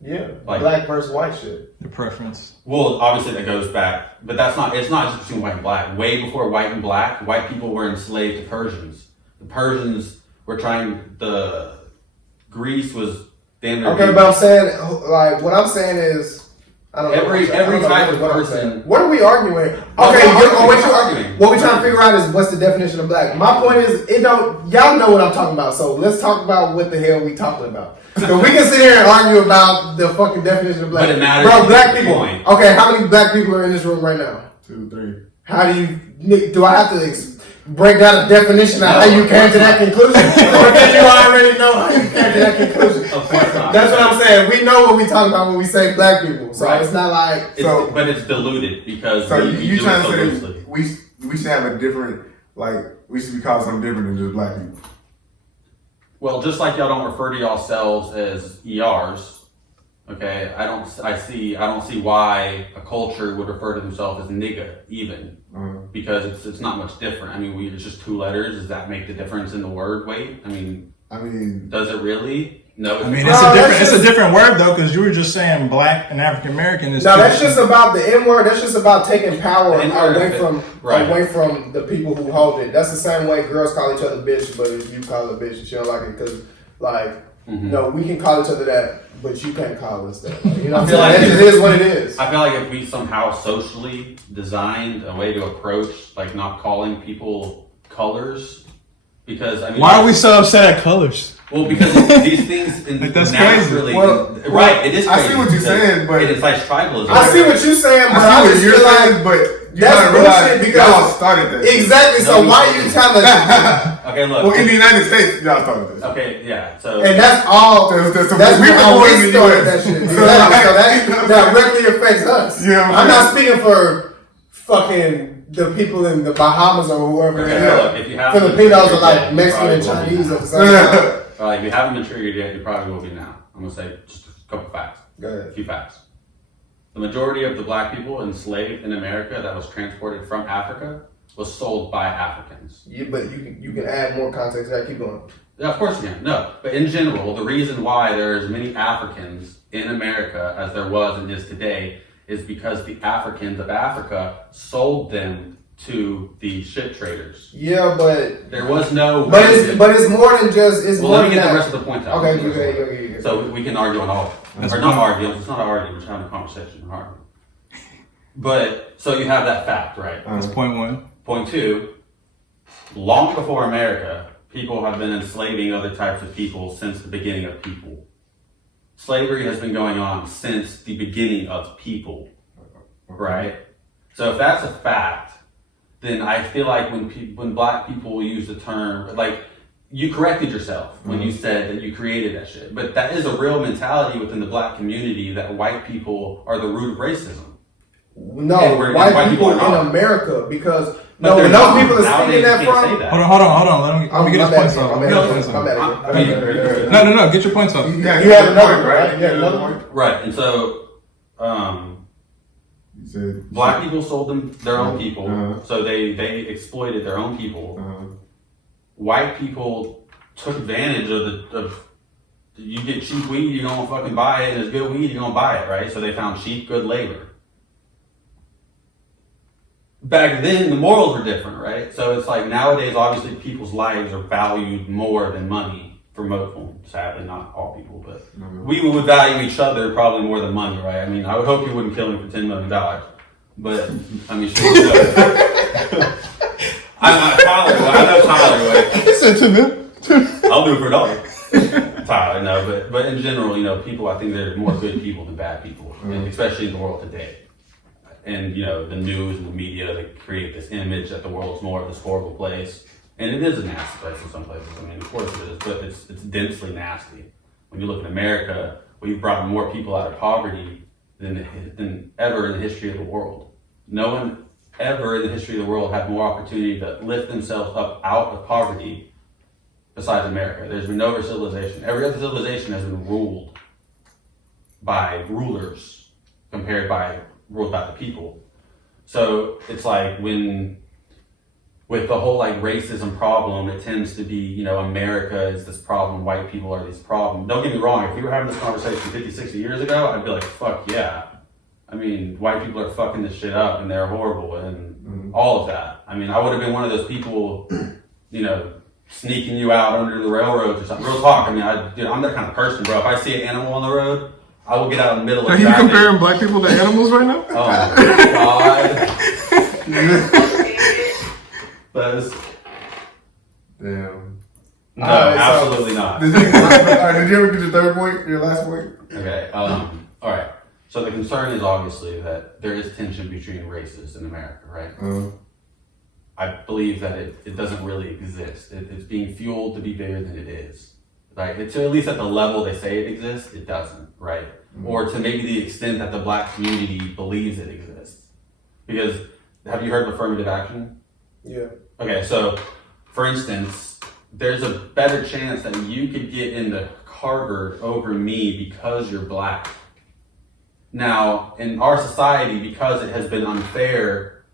Yeah, Like- black versus white shit. The preference. Well, obviously that goes back, but it's not just between white and black. Way before white and black, white people were enslaved to Persians. The Persians were Greece was damn near. Okay, but I'm saying, like, what I'm saying is, I don't know. Every what I'm saying. I don't know type of what I'm person- saying. What are we arguing? Okay, Well, what you arguing. What we're trying to figure out is what's the definition of black. My point is, y'all know what I'm talking about. So let's talk about what the hell we talking about. So we can sit here and argue about the fucking definition of black. But it matters Bro, to black the people. point. Okay, how many black people are in this room right now? 2, 3. How do I have to break down a definition of how you came to that conclusion? Or then you already know how you came to that conclusion? Of course not. That's what I'm saying. We know what we talking about when we say black people. So Right. it's not like But it's diluted because So we you do trying it so to say loosely. we should have a different, like, we should be called something different than just black people. Well, just like y'all don't refer to yourselves as ERs, okay? I don't see why a culture would refer to themselves as nigga even, because it's not much different. I mean, it's just 2 letters. Does that make the difference in the word weight? I mean, does it really? No. I mean, No, it's a different word though, because you were just saying black and African American is. no, that's just about the N word. That's just about taking power The N-word away is it. from Right. away from the people who hold it. That's the same way girls call each other bitch, but if you call her bitch and she don't like it, because like no, we can call each other that, but you can't call us that. You know, what I'm feel saying? like That just is what it is. I feel like if we somehow socially designed a way to approach, like not calling people colors, because I mean, Why are we so upset at colors? Well, because these things Like, that's naturally, crazy. right? It is. I see crazy what you're because saying, but- it incites tribalism. I see what you're saying, but I I see what just you're feel like saying, but you that's gotta realize bullshit because y'all started that. exactly. So No, why we- you telling us? Okay, look. Well, in the United States, y'all started this. Okay, yeah. So And that's all. There's some That's people how born we in the started US. that shit. Exactly. So that directly affects us. You know what I'm I'm not saying? speaking for fucking the people in the Bahamas or whoever. Okay, they are. look, if you haven't Filipinos been are like treated Mexican yet, and you probably Chinese will at be the same time. now. If you haven't been triggered yet, you probably will be now. I'm gonna say just a couple facts. Go A ahead. few facts. The majority of the black people enslaved in America that was transported from Africa was sold by Africans. But you can add more context. I keep going. Yeah, of course you can. No, but in general, the reason why there is many Africans in America as there was and is today is because the Africans of Africa sold them to the shit traders. Yeah, but There was no. but it's more than just. It's Well, more let me than get the that. rest of the points out. Okay, okay. So we can argue on all. That's Or not fine. argue. It's not an argument. We're just having a conversation. We're arguing. But so you have that fact, right? That's point 1. Point 2. Long before America, people have been enslaving other types of people since the beginning of people. slavery has been going on since the beginning of people, right? So if that's a fact, then I feel like when black people use the term, like, you corrected yourself when you said that you created that shit. But that is a real mentality within the black community that white people are the root of racism. No, And white people are not. in America, because But when they're those not. people are Nowadays, speaking that you can't from. say that. Hold on. Let me get his points off. No, get your points off. You You have another, right? You have another one? Right, and so You said black people sold them their own people, Uh-huh. so they exploited their own people. White people took advantage of you get cheap weed, you're gonna fucking buy it, and it's good weed, you're gonna buy it, right? So they found cheap, good labor. Back then, the morals were different, right? So it's like nowadays, obviously, people's lives are valued more than money for most, well, sadly, not all people, but we would value each other probably more than money, right? I mean, I would hope you wouldn't kill me for $10 million, but I mean, sure, you know. I know Tyler would. He said to me. I'll do it for $1. Tyler, no, but in general, you know, people, I think there's more good people than bad people, and especially in the world today. And, you know, the news and the media, they create this image that the world's more of this horrible place. And it is a nasty place in some places. I mean, of course it is, but it's densely nasty. When you look at America, we've brought more people out of poverty than ever in the history of the world. No one ever in the history of the world had more opportunity to lift themselves up out of poverty besides America. There's been no other civilization. Every other civilization has been ruled by rulers ruled by the people. So it's like with the whole like racism problem, it tends to be, you know, America is this problem, white people are this problem. Don't get me wrong, if we were having this conversation 50, 60 years ago, I'd be like, fuck yeah. I mean, white people are fucking this shit up and they're horrible and all of that. I mean, I would have been one of those people, you know, sneaking you out under the railroads or something. Real talk, I mean, I'm that kind of person, bro. If I see an animal on the road, I will get out in the middle of Are you traffic. comparing black people to animals right now? Oh my god. That is, damn. no, Alright, so- absolutely not. Did you ever get your third point? Your last point? Okay, all right. So the concern is obviously that there is tension between races in America, right? I believe that it doesn't really exist. It's being fueled to be bigger than it is. Like, it's at least at the level they say it exists, it doesn't, right? Or to maybe the extent that the black community believes it exists. Because, have you heard of affirmative action? Yeah. Okay, so, for instance, there's a better chance that you could get into Harvard over me because you're black. Now, in our society, because it has been unfair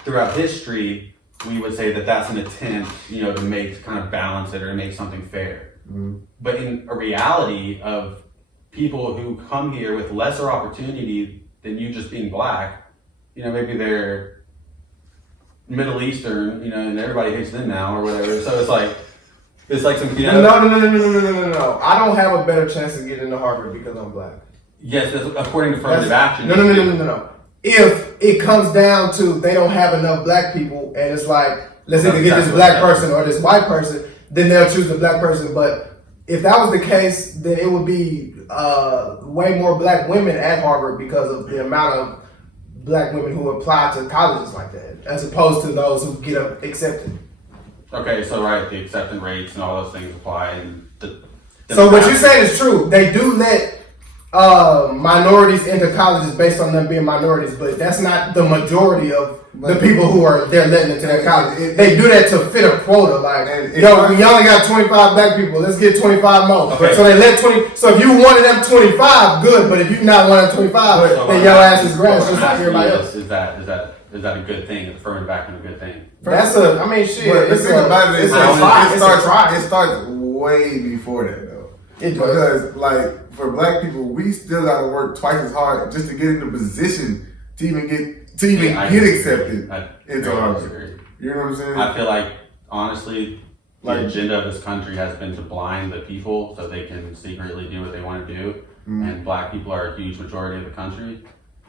throughout history, we would say that that's an attempt, you know, to kind of balance it or to make something fair. But in a reality of people who come here with lesser opportunity than you just being black, you know, maybe they're Middle Eastern, you know, and everybody hates them now or whatever. So it's like some, you know. No. I don't have a better chance of getting into Harvard because I'm black. Yes, that's according to affirmative action. No. If it comes down to they don't have enough black people and it's like, let's either get this black person or this white person, then they'll choose the black person. But if that was the case, then it would be way more black women at Harvard because of the amount of black women who apply to colleges like that, as opposed to those who get accepted. Okay, so right, the acceptance rates and all those things apply. And So what you're saying is true. They do let minorities into colleges based on them being minorities, but that's not the majority of the people who are they're letting into their college. They do that to fit a quota. Like, yo, we only got 25 black people. Let's get 25 more. Okay. So they let 20. So if you wanted them 25, good. But if you're not one of 25, then your ass is grass just like everybody else. Is that a good thing? Affirmative action a good thing? That's a. I mean, shit. But the thing about it is, It it starts way before that though. It does. Because like for black people, we still gotta work twice as hard just to get in the position to even get accepted into Harvard. You know what I'm saying? I feel like honestly, the agenda of this country has been to blind the people so they can secretly do what they want to do. And black people are a huge majority of the country,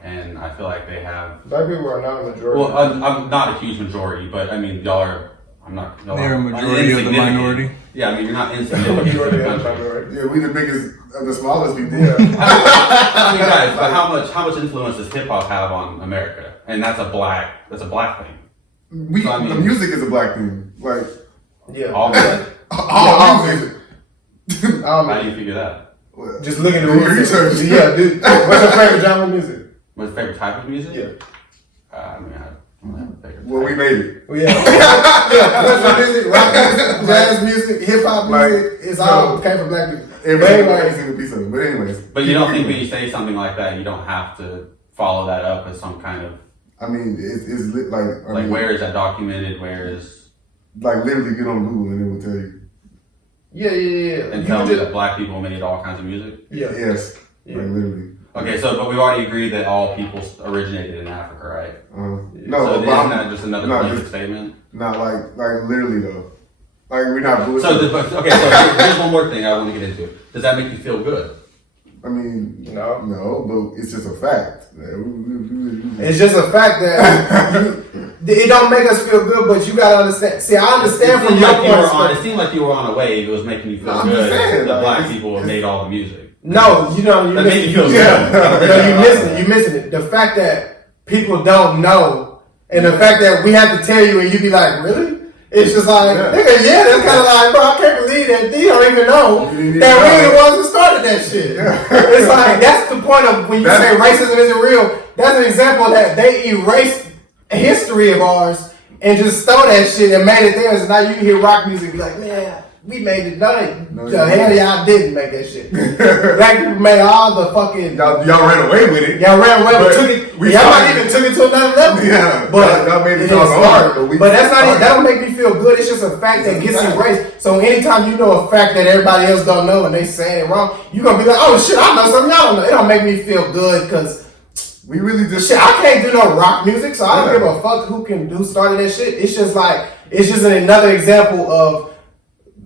and I feel like they have. Black people are not a majority. Well, I'm not a huge majority, but I mean, y'all are. I'm not. They're a majority of the minority. Yeah, I mean, you're not insignificant. Majority of the minority. Yeah, we the biggest, the smallest people. Yeah. I mean, guys, but how much influence does hip hop have on America? And that's a black thing. The music is a black thing. Like Yeah. All music. all music. How do you figure that? Just looking at the Do your research. Yeah, dude. What's your favorite genre of music? What's your favorite type of music? Yeah. I mean, I don't have a favorite. Well, we made it. Well, yeah. Yeah. Western music, rock music, jazz music, hip hop music. It's all came from black people. Every single piece of it. But anyways. But you don't think when you say something like that, you don't have to follow that up as some kind of I mean, it's like. I mean, where is that documented? Where is like literally get on Google and it will tell you. Yeah. and tell me that black people made all kinds of music? Yeah. Yes. Yeah. Like literally. Okay, so but we've already agreed that all people originated in Africa, right? No, so but isn't that just another blanket statement? Not like literally though. Like we're not bullshit. So here's one more thing I want to get into. Does that make you feel good? I mean, No. but it's just a fact. It's just a fact that it don't make us feel good, but you gotta understand. See, I understand from your point of view. It seemed like you were on a wave. It was making you feel good that black people made all the music. No, you That made you feel good. you missing it. The fact that people don't know, and the fact that we have to tell you, and you be like, really? It's just like, nigga, that's kind of like, bro, I can't believe that you don't even know that we're the ones who started that shit. It's like, that's the point of when you say racism isn't real, that's an example that they erased history of ours and just stole that shit and made it theirs. And now you hear rock music be like, man, we made it. No, the hell y'all didn't make that shit. Black people made all the fucking... Y'all ran away with it. Y'all ran away with it. Y'all might even took it to another level. Yeah. But y'all made it hard. But that's not it. That don't make me feel good. It's just a fact that gets erased. So anytime you know a fact that everybody else don't know and they saying it wrong, you gonna be like, oh shit, I know something y'all don't know. It don't make me feel good because we really just shit. I can't do no rock music, so I don't give a fuck who can do started that shit. It's just like another example of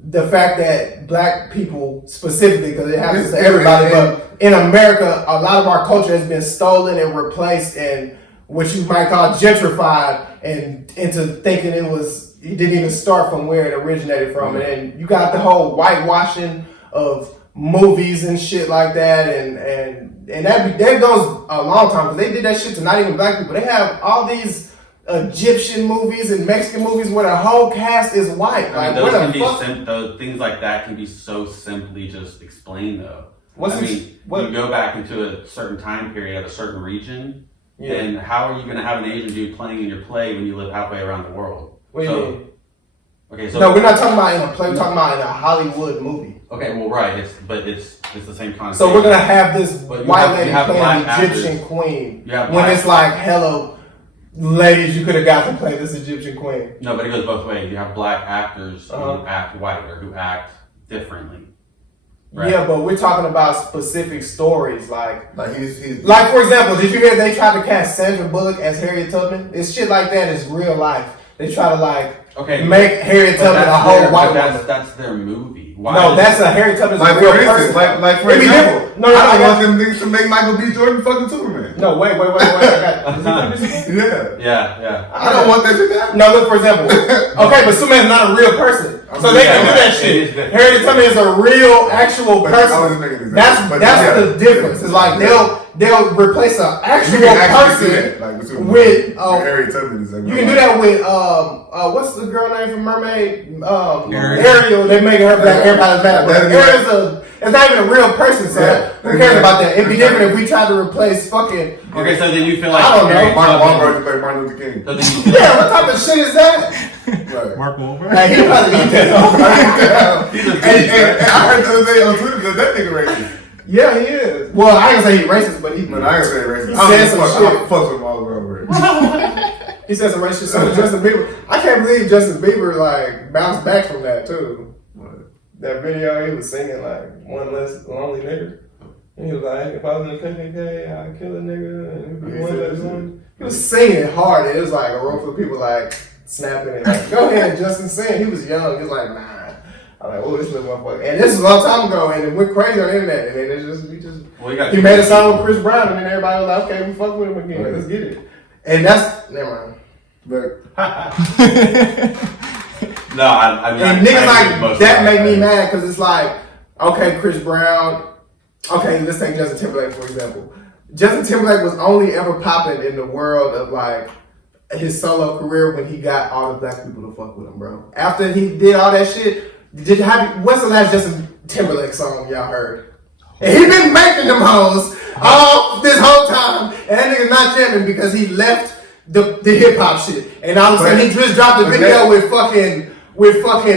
the fact that black people specifically, because it happens to everybody, but in America, a lot of our culture has been stolen and replaced and what you might call gentrified and into thinking it didn't even start from where it originated from. And then you got the whole whitewashing of movies and shit like that, and that goes a long time because they did that shit to not even black people. They have all these Egyptian movies and Mexican movies where the whole cast is white. I mean, those things like that can be so simply just explained though. You go back into a certain time period of a certain region, and how are you going to have an Asian dude playing in your play when you live halfway around the world? What do you mean? Okay, so no, we're not talking about in a play. We're talking about in a Hollywood movie. Okay, well, right, it's the same concept. So we're gonna have this white lady playing the Egyptian actors. Queen when it's like, hello, ladies, you could have got to play this Egyptian Queen. No, but it goes both ways. You have black actors who act white or who act differently. Right? Yeah, but we're talking about specific stories, like he's like for example, did you hear they tried to cast Sandra Bullock as Harriet Tubman? It's shit like that is real life. They try to make Harriet Tubman a whole white woman. That's their movie. That's a Harriet Tubman's like real for instance, person. like for example, No, I want them niggas to make Michael B. Jordan fucking Superman. No, wait. Yeah. I don't want that shit to happen. No, look, for example. Okay, but Superman's not a real person. So they can do that shit. Harriet Tubman is a real, actual person. That's the difference. It's like they'll replace an actual person with Harriet Tubman. You can do that with what's the girl name from Mermaid? Ariel. They make her black. Everybody's mad. But Ariel's it's not even a real person, so who cares about that? It'd be different if we tried to replace fucking. Okay, so then you feel like I don't know. Mark Wahlberg played Martin Luther King. Yeah, what type of shit is that? Right. Mark Wahlberg. Hey, he probably eat that. And I heard the other day on Twitter that nigga racist. Yeah, he is. Well, I ain't gonna say he's racist, but he. No, I ain't say racist. He said some shit. I fuck with Mark Wahlberg. He said some racist shit with Justin Bieber. I can't believe Justin Bieber like bounced back from that too. That video he was singing like one less lonely nigga. And he was like, if I was in the KKK, I'd kill a nigga. And he'd be one less lonely. He was singing it hard. And it was like a room full of people like snapping it. Like, go ahead, Justin, sing. He was young. He was like, nah. I'm like, oh, this little motherfucker. And this was a long time ago, and it went crazy on the internet. And then he made a song with Chris Brown, and then everybody was like, okay, we fuck with him again. Let's get it. And that's never mind. But No, I mean, And niggas like most that of make me mad because it's like, okay, Chris Brown. Okay, let's take Justin Timberlake for example. Justin Timberlake was only ever popping in the world of like his solo career when he got all the black people to fuck with him, bro. After he did all that shit, what's the last Justin Timberlake song y'all heard? And he been making them hoes all this whole time, and that nigga not jamming because he left the hip hop shit. And all of a sudden he just dropped a video with fucking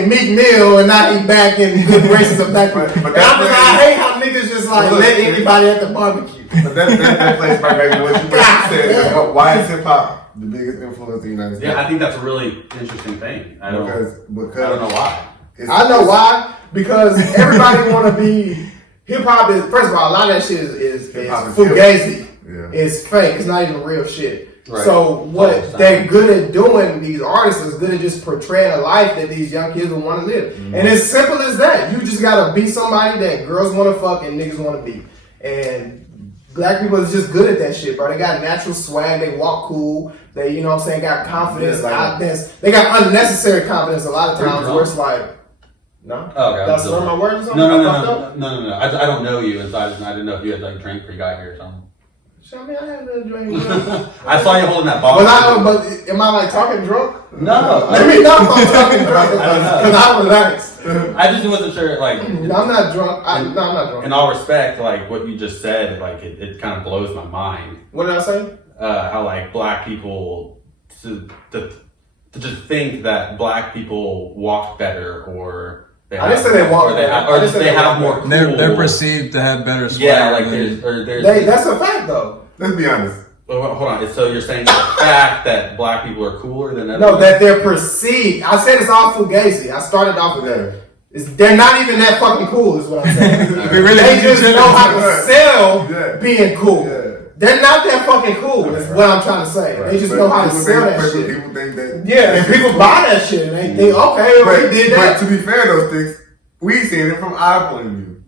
Meek Mill, and now he back in good graces of black people. And I hate how niggas just like let anybody at the barbecue. But that plays right back to what you said. Why is hip hop the biggest influence in the United States? Yeah, I think that's a really interesting thing. I don't know why. I know why. Because everybody want to be hip hop. Is first of all, a lot of that shit is fugazi. Yeah. It's fake. It's not even real shit. Right. So what they're good at doing, these artists is good at just portraying a life that these young kids will want to live. Mm-hmm. And it's simple as that. You just gotta be somebody that girls want to fuck and niggas want to be. And black people is just good at that shit, bro. They got natural swag. They walk cool. They, you know what I'm saying, got confidence. They got unnecessary confidence a lot of times where it's like, no. Oh, okay. That's one of my words or something? No. I don't know you, and so I didn't know if you had like drank pre got here or something. I mean, I had a drink. I saw you holding that bottle. But am I like talking drunk? No. Let me know if I'm talking drunk because I'm relaxed. I just wasn't sure, like. I'm not drunk. I'm not drunk. In all respect, like what you just said, like it kind of blows my mind. What did I say? How like black people to just think that black people walk better or. I didn't say they walk better. Or they have more cool. They're perceived to have better swag. Yeah, like there's that's a fact though. Let's be honest. Well, hold on. So you're saying the fact that black people are cooler than everyone? No, that they're perceived. I said it's all fugazi. I started off with that. They're not even that fucking cool, is what I'm saying. They just know how to sell being cool. Yeah. They're not that fucking cool, is what I'm trying to say. Right. They just know how to sell that shit. People think that. Yeah, and people buy that shit. And they think, okay, we did that. But to be fair, those things, we seen it from our point of view.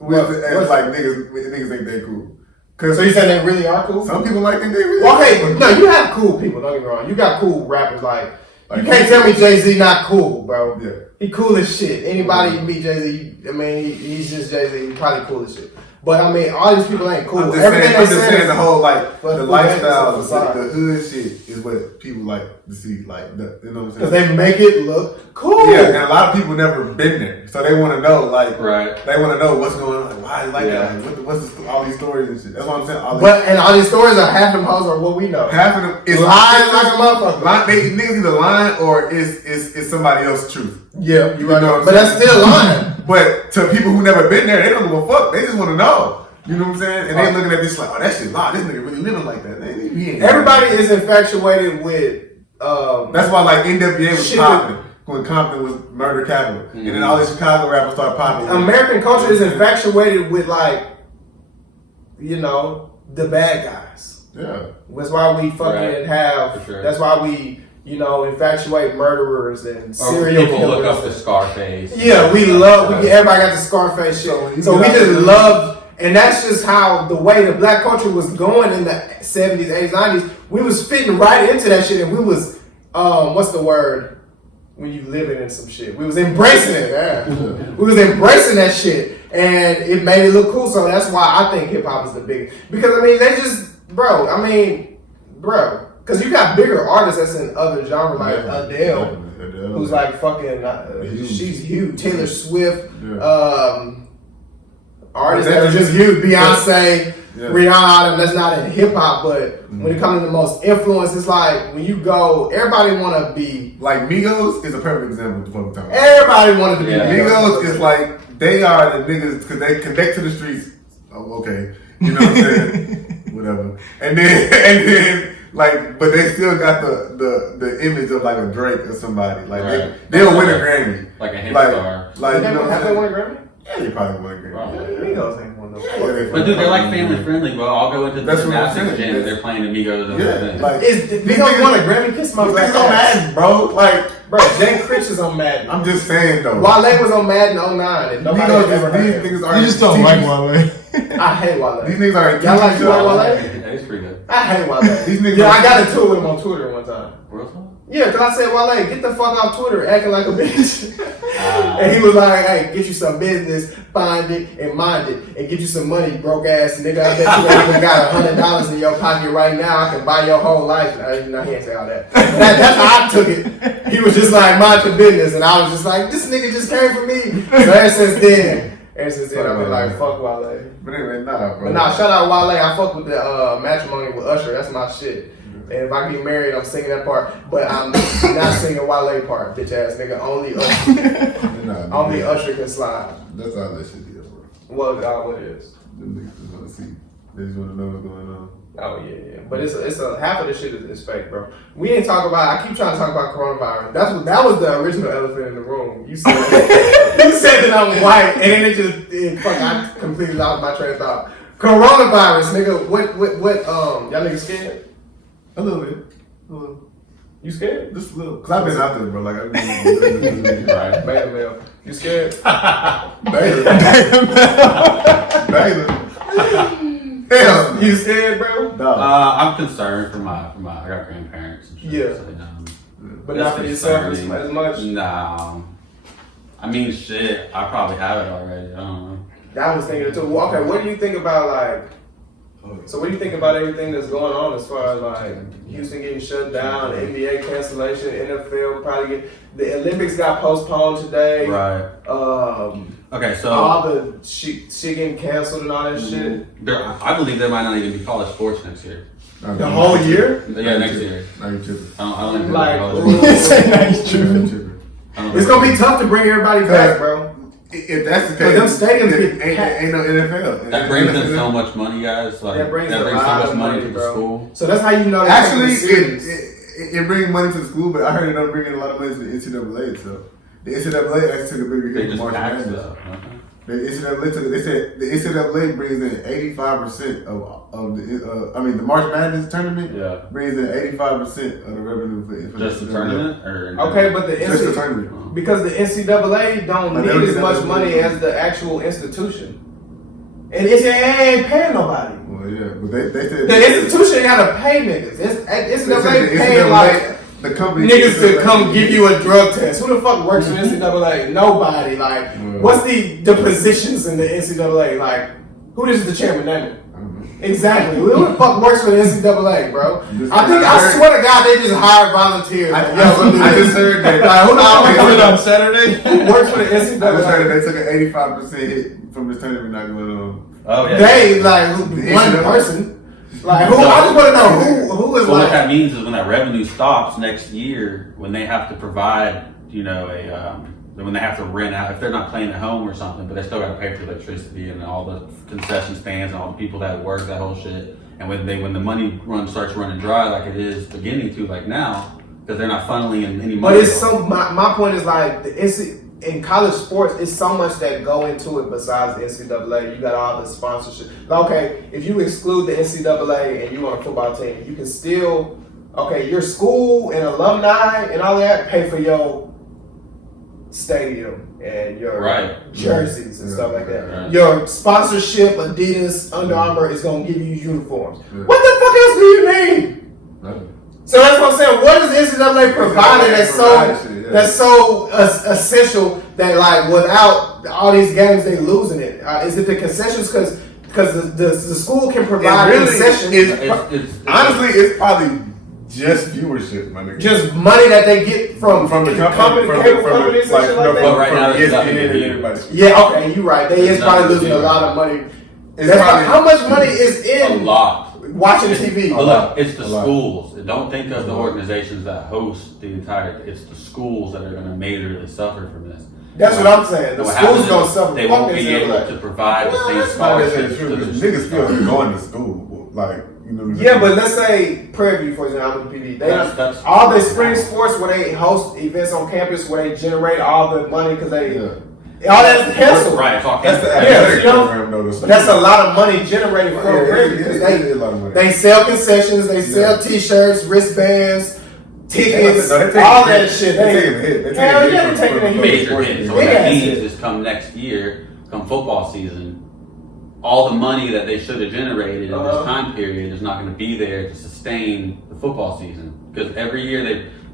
It's like niggas think they cool. So you saying they really are cool? Some people like think they really are cool. No, you have cool people, don't get me wrong. You got cool rappers like you can't tell me Jay-Z not cool, bro. Yeah. He cool as shit. Anybody meet Jay-Z, I mean, he's just Jay-Z, he's probably cool as shit. But I mean, all these people ain't cool. I'm just saying the whole like the lifestyle, the hood shit is what people like to see. Like, you know what I'm saying? Because they make it look cool. Yeah, and a lot of people never been there, so they want to know. Like, right? They want to know what's going on. Like, why is it like that? Like, what's all these stories and shit? That's what I'm saying. And all these stories are half them hoes are what we know. Half of them is lying like a motherfucker. They niggas either lying or is somebody else's truth. Yeah, you right. But that's still lying. But to people who never been there, they don't give a fuck. They just want to know. You know what I'm saying? And they looking at this like, oh, that shit lie. This nigga really living like that. Everybody is infatuated with. That's why like NWA was popping when Compton was murder capital, and then all these Chicago rappers started popping. American culture is infatuated with like, you know, the bad guys. Yeah, that's why we fucking have. Sure. That's why we. You know, infatuate murderers and serial people killers. Look up the Scarface. Yeah, we love. Everybody got the Scarface shit. So we just love, and that's just how the way the black culture was going in the 70s, 80s, 90s. We was fitting right into that shit, and we was, what's the word when you living in some shit? We was embracing it. Yeah. We was embracing that shit, and it made it look cool. So that's why I think hip hop is the biggest. Because I mean, they just, bro. Because you got bigger artists that's in other genres, like Adele, who's like fucking, she's huge. Taylor Swift, artists that are just huge. Beyonce, Rihanna, that's not in hip hop, but when it comes to the most influence, it's like when you go, everybody want to be. Like Migos is a perfect example of the fucking time. Everybody wanted to be Migos is like, they are the niggas, because they connect to the streets. Oh, okay. You know what I'm saying? Whatever. And then, like, but they still got the image of like a Drake or somebody. Like they'll win a Grammy. Like a hip star. Like, you know, have they won a Grammy? Yeah, they probably won a Grammy. Migos ain't one of those. But dude, they're like family friendly. But I'll go into the gymnastics gym. They're playing the Migos and everything. Like, Migos won a Grammy? Kiss my black on Madden, bro. Like, bro, Jay Critch is on Madden. I'm just saying though. Wale was on Madden 09. And nobody ever heard these niggas are. You just don't like Wale. I hate Wale. These niggas are. Y'all like Wale? Yeah, he's pretty good. I hate Wale. These niggas. Yeah, I got into it with him on Twitter one time. Real talk? Yeah, because I said, Wale, get the fuck off Twitter acting like a bitch. And he was like, hey, get you some business, find it, and mind it, and get you some money, broke ass nigga. I bet you ain't even got $100 in your pocket right now. I can buy your whole life. No, he didn't say all that. That's how I took it. He was just like, mind your business. And I was just like, this nigga just came for me. So ever since then, I've been like, fuck Wale. But anyway, nah, bro. But nah, shout out Wale. I fuck with the matrimony with Usher. That's my shit. And if I get married, I'm singing that part. But I'm not singing Wale part, bitch ass nigga. Only Usher. Only Usher can slide. That's all that shit is, bro. What it is? The niggas just want to see. They just want to know what's going on. Oh yeah. But it's a half of the shit is fake, bro. We ain't talk about. I keep trying to talk about coronavirus. That was the original elephant in the room. You said you said that I'm white, and then I completely lost my train of thought. Coronavirus, nigga. What? Y'all niggas scared? A little bit. You scared? Just a little. Cause I've been out there, bro. Like I've been Right. Beta male. You scared? Beta. Hell, You scared, bro? dog. I'm concerned for my I got grandparents and shit. Yeah. So, But not for yourself as much. No. I mean, shit. I probably have it already. I don't know. I was thinking it too. Well, okay, what do you think about So what do you think about everything that's going on as far as like Houston getting shut down, NBA cancellation, NFL probably the Olympics got postponed today. Right. Okay, so All the shit getting canceled and all that shit. I believe there might not even be college sports next year. The whole year? Yeah, next year. Now you tripping. I don't even Like, know. It's gonna be tough to bring everybody back, bro. If that's the But them case, stadiums then get packed. ain't no NFL. That brings in so much money, guys. Like That brings a so lot much of money money, to the bro. school. So that's how you know. Actually, serious. it brings money to the school, but I heard it don't bring in a lot of money to the NCAA. So the NCAA actually took a bigger They hit just than March packed Madness. stuff. The NCAA took. They said the NCAA brings in 85% of the. The March Madness tournament. Yeah. Brings in 85% of the revenue for Just the tournament, or Okay, but the Just the NCAA, tournament. because the NCAA don't Like, need they as don't much need money that as the actual institution, and it ain't paying nobody. Well, yeah, but they said The institution ain't gotta pay niggas. NCAA the pay like the company niggas to come give you a drug test. Who the fuck works for NCAA? Nobody. Like, what's the positions in the NCAA? Like, who is the chairman? Name it. Exactly. Who the fuck works for the NCAA, bro? I swear to God, they just hire volunteers. I just heard that. Like, who the fuck Coming on Saturday. who works for the I just heard NCAA? that they took an 85% hit from this tournament not going on. oh yeah. They like one person. Like who? I just want to know who is So what like. that means is when that revenue stops next year, when they have to provide, when they have to rent out, if they're not playing at home or something, but they still got to pay for electricity and all the concession stands and all the people that work, that whole shit. And when the money starts running dry, like it is beginning to, like now, because they're not funneling in any money. But it's so. My point is like in college sports, it's so much that go into it besides the NCAA. You got all the sponsorship. Okay, if you exclude the NCAA and you on a football team, you can still your school and alumni and all that pay for your stadium and your jerseys and stuff like that. Right. Your sponsorship, Adidas, Under Armour is gonna give you uniforms. What the fuck else do you need? So that's what I'm saying. What is NCAA providing that's so essential that like without all these games they losing it? Is it the concessions? Because the school can provide concessions. Honestly, it's probably just viewership, my nigga. Just money that they get from the cable companies and shit like that. But right now, there's ESPN nothing and to do. everybody. Yeah, okay, you're right. They is probably losing a lot of money. How much money is A in lot. watching TV? But look, it's the A lot. schools. Don't think of the organizations that host the entire. It's the schools that are going to majorly suffer from this. That's what I'm saying. The What schools happens gonna is suffer. They Fuck won't be able NCAA. to provide the same That's not scholarships necessarily to true. the Niggas still going to school, like Yeah, but let's say Prairie View, for example, I'm with PD. That's- All the spring sports where they host events on campus where they generate all the money because they all that's canceled. Right, it's all that's the canceled. athletic you know, program, though. But that's a lot of money generated from Prairie View because a lot of money. they sell concessions, they sell T-shirts, wristbands, tickets, No, they take all a that hit. shit. They taking a hit. They taking Hell a hit yeah, from- they taking a from- hit. Major hit. So what Big that ass means hit. is come next year, come football season, all the money that they should have generated in this time period is not going to be there to sustain the football season. Because every year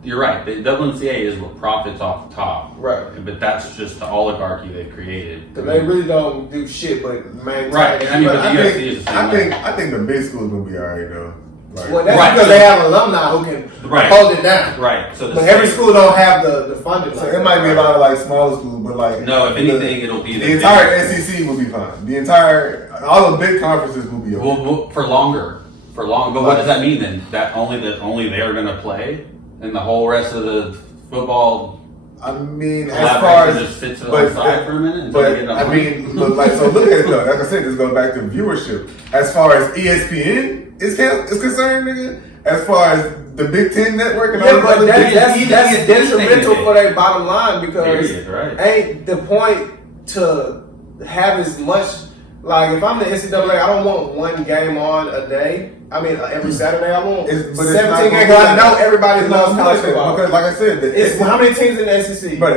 you're right. The WNCA is what profits off the top. Right. But that's just the oligarchy they created. Because they really don't do shit but maintain. Right. I mean, but the I UFC think, is the same way. I think the big school's gonna be alright though. Like, Well, that's Right, because so- they have alumni who can Right. hold it down. Right. So the But every state- school don't have the funding. so it might be a lot of like smaller schools, but like No, if anything, it'll be the entire SEC will be fine. The entire all the big conferences will be okay. Well, for longer. But what does that mean then? That only they're going to play, and the whole rest of the football I mean, as collaboration far as just sits to the side for a minute. Until they but get I money? mean, look, like so. Look at it though. Like I said, this goes back to viewership. As far as ESPN is concerned, nigga. As far as the Big Ten network and all Yeah, the but other that's things, detrimental for their bottom line because Period, right. ain't the point to have as much. Like if I'm the NCAA, I don't want one game on a day. I mean, every Saturday I want It's 17 games. I know everybody loves college football. because, like I said, It's how many teams in the SEC? but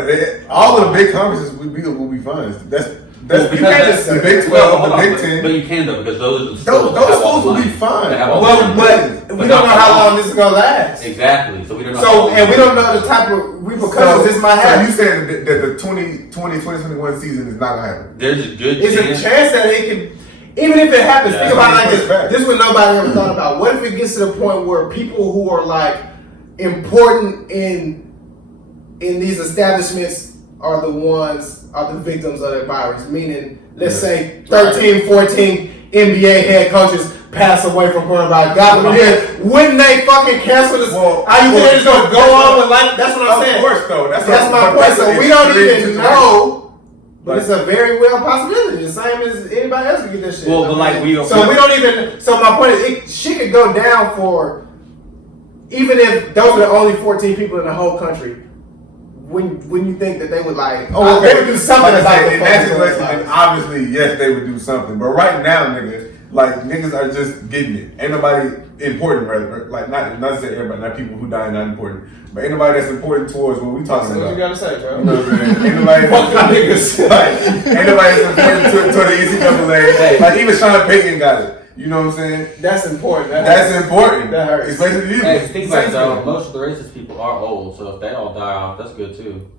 all of the big conferences will be fine. That's you can't just the say Big that. 12, hold the on, Big but 10. you can though because those Those that have all schools the will be money. fine. That have all the Well, money. but we don't know how long this is gonna last. Exactly. So we don't know. So and we don't know the type of repercussions this might So you have. saying that the 2021 season is not gonna happen? There's a good It's a chance. chance that it could, even if it happens, Yeah. think about it like It's this. fact. This is what nobody ever thought about. What if it gets to the point where people who are like important in these establishments are the victims of the virus? Meaning, let's say 13, 14 NBA head coaches pass away from coronavirus. God forbid, wouldn't they fucking cancel this? Well, Are you think they're just gonna go on with like? That's what I'm saying. Of course, though. That's my point. So we don't even know. But it's a very well possibility, the same as anybody else can get this shit. Well, but like we so we don't even. So my point is, shit could go down for even if those are the only 14 people in the whole country. When you think that they would like, they would do something Like I about said, the in that fucking situation, coronavirus. then obviously, yes, they would do something. But right now, nigga, like niggas are just getting it. Ain't nobody important, rather. Like not to say everybody, not people who die not important, but ain't nobody that's important towards what we talking That's what you about. gotta say, bro. You know what I'm saying? Ain't nobody Fuck them niggas. like, ain't nobody that's important to the NCAA. Like even Sean Payton got it. You know what I'm saying? That's important. That's important. That hurts. Especially you. Hey, think about it though. Same Most of the racist people are old, so if they all die off, that's good too.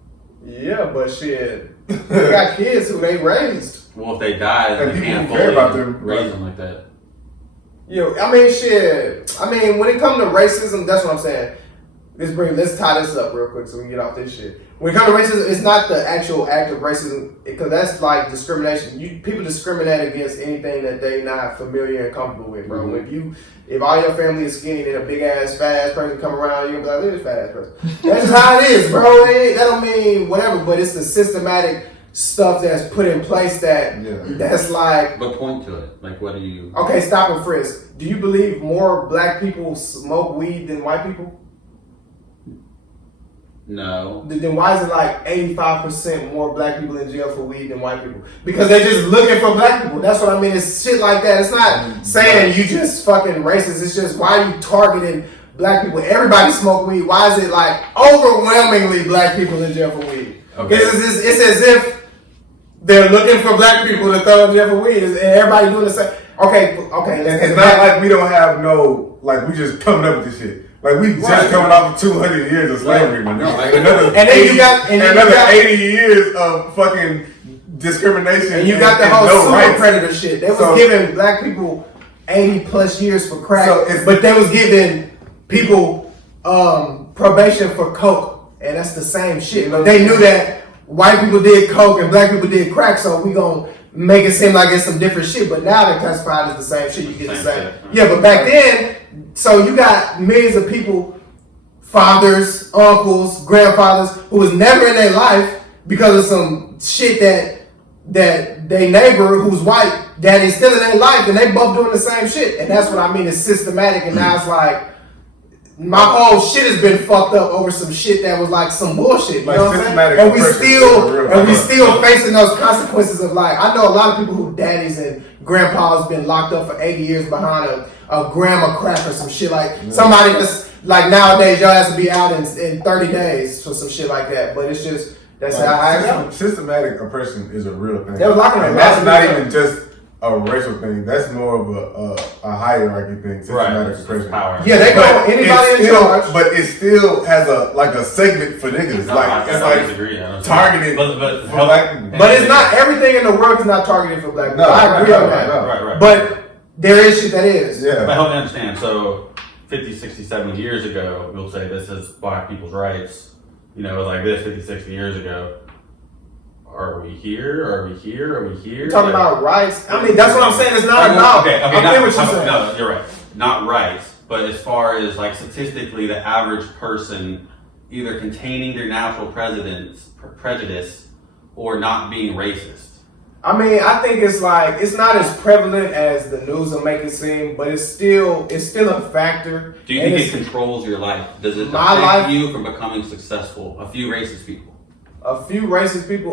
Yeah, but shit, they got kids who they raised. Well, if they die, then And they people can't who care fully about them, raise right. them like that. I mean, shit. I mean, when it comes to racism, that's what I'm saying. Let's tie this up real quick so we can get off this shit. When it comes to racism, it's not the actual act of racism because that's like discrimination. People discriminate against anything that they not familiar and comfortable with, bro. Mm-hmm. If all your family is skinny, then a big ass fat ass person come around, you're gonna be like, look at this fat ass person. That's just how it is, bro. That don't mean whatever, but it's the systematic stuff that's put in place that's like. But point to it. Like, what do you? Okay, stop and frisk. Do you believe more black people smoke weed than white people? No. Then why is it like 85% more black people in jail for weed than white people? Because they're just looking for black people. That's what I mean. It's shit like that. It's not saying you just fucking racist. It's just why are you targeting black people? Everybody smoke weed. Why is it like overwhelmingly black people in jail for weed? Okay. It's as if they're looking for black people to throw in jail for weed. And everybody doing the same. Okay. It's not like we don't have like we just coming up with this shit. Like we just coming off of 200 years of slavery, man. Like another and then you got 80 years of fucking discrimination. And you got the whole no super rights. predator shit. They was giving black people 80 plus years for crack, but they was giving people probation for coke, and that's the same shit. But they knew that white people did coke and black people did crack, so we gonna make it seem like it's some different shit. But now they're classified as the same shit. You get the same. Yeah, but back then, so you got millions of people, fathers, uncles, grandfathers, who was never in their life because of some shit that they neighbor who's white that is still in their life, and they both doing the same shit. And that's what I mean. It's systematic, and now it's like my whole shit has been fucked up over some shit that was like some bullshit. You Like know what I'm saying? systematic And we oppression. still facing those consequences of like I know a lot of people who daddies and grandpas been locked up for 80 years behind a gram of crack or some shit like somebody that's like nowadays y'all has to be out in 30 days for some shit like that. But it's just that's how I know. Systematic oppression is a real thing. They were locking and up that's a lot not of even just a racial thing. That's more of a hierarchy thing. Systematic oppression. Power. Yeah, they go But anybody it's in still, charge. but it still has a segment for niggas. No, Like it's I like disagree. I don't targeted but for black people. But it's not everything in the world is not targeted for black people. No, I agree on that. Right. But there is shit that is. Yeah. But help me understand. So 50, 60, 70 years ago, we'll say this is black people's rights. You know, like this 50, 60 years ago. Are we here? Are we here? Are we here? You're talking about rights. I mean, that's what I'm saying. It's not enough. Okay, I get what you're saying. No, you're right. Not rights, but as far as like statistically, the average person either containing their natural prejudice or not being racist. I mean, I think it's like it's not as prevalent as the news will make it seem, but it's still a factor. Do you think it controls your life? Does it My affect life- you from becoming successful? A few racist people. A few racist people.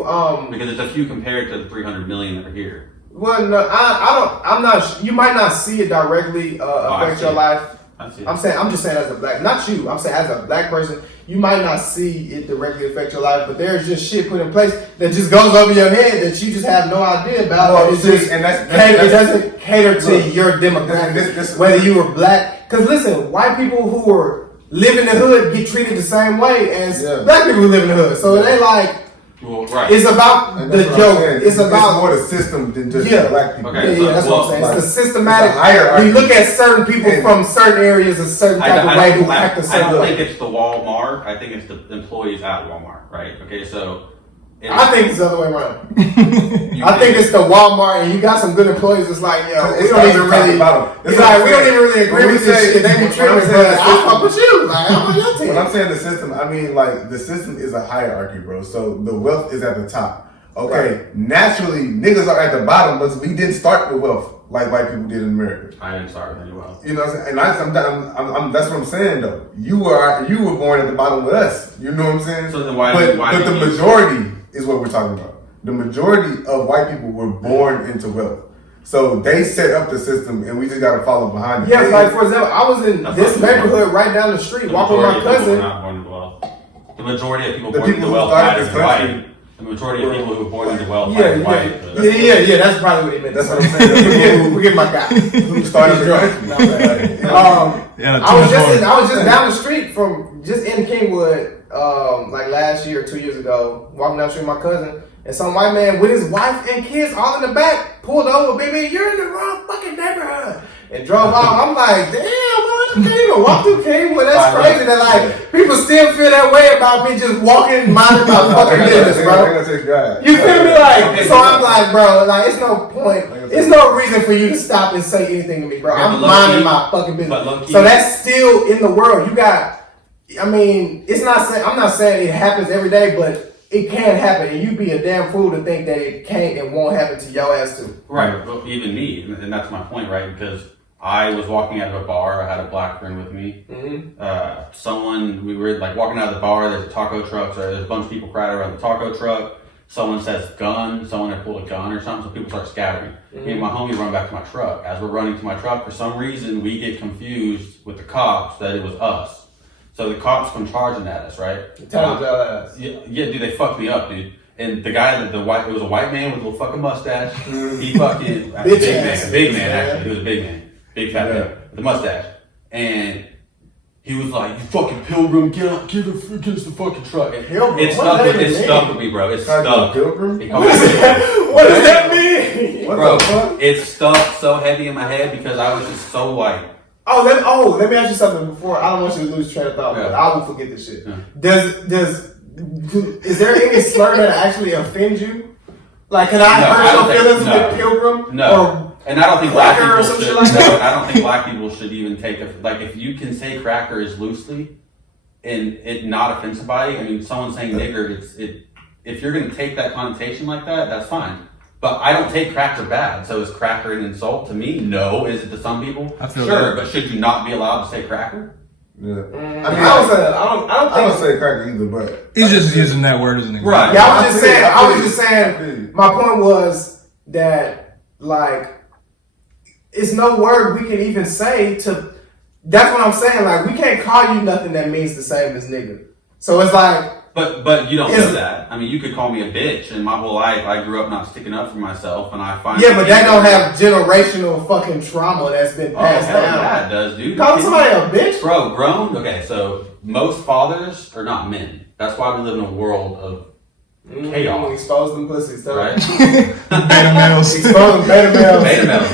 Because it's a few compared to the 300 million that are here. Well, no, I don't. I'm not. You might not see it directly affect your life. I see. I'm just saying as a black, not you. I'm saying as a black person, you might not see it directly affect your life, but there's just shit put in place that just goes over your head that you just have no idea about. Well, and see, and it doesn't cater to look, your demographic, this- whether you were black. Because listen, white people who were live in the hood get treated the same way as black people who live in the hood. So it ain't like. Well, right. It's about And the that's what I'm joke. saying. It's about more the system than just Yeah. black people. Okay. yeah, that's what I'm saying. like, It's the systematic. it's a hierarchy. We look at certain people And- from certain areas a certain type of way who act a I certain don't way. think it's the Walmart. I think it's the employees at Walmart, right? Okay, so. I think it's the other way around. You I think it's the Walmart, and you got some good employees. It's like, yo, we It's don't even top to really. bottom. It's That's what like I'm we don't saying. even really agree When we with this say- shit. They be when treating I'm us saying like, the I system- fuck with you. Like, I'm on your When team. I'm saying the system, I mean like the system is a hierarchy, bro. So the wealth is at the top. Okay, naturally niggas are at the bottom, but we didn't start with wealth like white people did in America. I didn't start with any wealth. You know what I'm saying? And I'm that's what I'm saying though. You were born at the bottom with us. You know what I'm saying? So then why But did the you- majority is what we're talking about. The majority of white people were born into wealth. So they set up the system and we just gotta follow behind it. Yeah, like for example, I was in That's this not true. neighborhood right down the street, The walking with my majority of people were cousin. not born into wealth. The majority of people The born people into who wealth started died this as country white. The majority of people who were born into wealth Yeah, died as white. yeah. That's probably what he meant. That's what I'm saying. Forget my guy. Who started the country? No, man. Yeah, I was just down the street from just in Kingwood, like last year, 2 years ago, walking down the street with my cousin, and some white man with his wife and kids all in the back pulled over, baby, you're in the wrong fucking neighborhood, and drove off. I'm like, damn, I can't even walk through Kingwood. That's crazy that like people still feel that way about me just walking, minding my fucking business, bro. You feel me? Like, so I'm like, bro, like, it's no point. It's no reason for you to stop and say anything to me, bro. Yeah, I'm but minding low-key- my fucking but business. low-key- So that's still in the world. You got, I mean, it's not saying, I'm not saying it happens every day, but it can happen. And you'd be a damn fool to think that it can't and won't happen to your ass too. Right, well, even me, and that's my point, right? Because I was walking out of a bar, I had a black friend with me. We were like walking out of the bar, there's a taco truck, so there's a bunch of people crowded around the taco truck. Someone says gun, someone had pulled a gun or something, so people start scattering. Me and my homie run back to my truck. As we're running to my truck, for some reason, we get confused with the cops that it was us. So the cops come charging at us, right? Tell your ass. Yeah, dude, they fucked me up, dude. And the guy it was a white man with a little fucking mustache. He fucking, big man, actually. He was a big man. Big fat man with a mustache. And he was like, you fucking pilgrim, get against the fucking truck. And Pilgrim? it What does that even stuck mean? with me, bro. It Like a stuck. pilgrim? He called me pilgrim. What does that mean? What Bro, the fuck? it stuck so heavy in my head because I was just so like, Let me ask you something before. I don't want you to lose train of thought, but Yeah. I will forget this shit. Yeah. Is there any slur that actually offends you? Like, can I No, I hurt don't your feelings think- no. with pilgrim? no. And I don't think black cracker or people some should. shit like No, that? I don't think black people should even take if you can say cracker is loosely and it not offend somebody. I mean, someone saying nigger, if you're gonna take that connotation like that, that's fine. But I don't take cracker bad. So is cracker an insult to me? No. Is it to some people? I feel Sure, that. but should you not be allowed to say cracker? Yeah. I don't I think don't say cracker either, but He's just using that word as an example. Right. Yeah, I was just I feel saying. you. I was just I feel saying. you. My point was that like, it's no word we can even say to. That's what I'm saying. Like, we can't call you nothing that means the same as nigga. So it's like But you don't know that. I mean, you could call me a bitch, and my whole life I grew up not sticking up for myself, and I find but that don't have generational fucking trauma that's been passed down. Yeah, it does, dude. Call somebody a bitch, bro. Grown. Okay, so most fathers are not men. That's why we live in a world of chaos. Expose them pussies, right? Beta males. Expose them beta males. Beta males.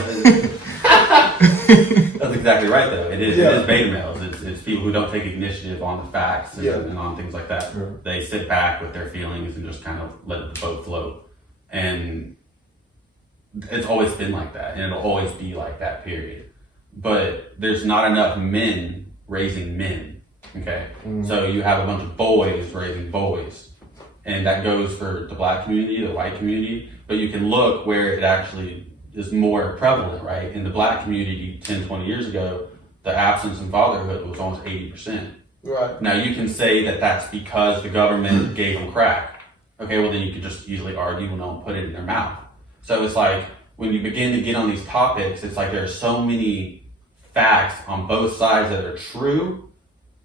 That's exactly right, though. It is. It is beta males. It's people who don't take initiative on the facts and on things like that. Yeah. They sit back with their feelings and just kind of let the boat float. And it's always been like that, and it'll always be like that. Period. But there's not enough men raising men. Okay, so you have a bunch of boys raising boys, and that goes for the black community, the white community. But you can look where it actually is more prevalent, right? In the black community 10, 20 years ago, the absence in fatherhood was almost 80%. Right. Now you can say that that's because the government gave them crack. Okay, well then you could just easily argue, well, no one put it in their mouth. So it's like, when you begin to get on these topics, it's like there are so many facts on both sides that are true,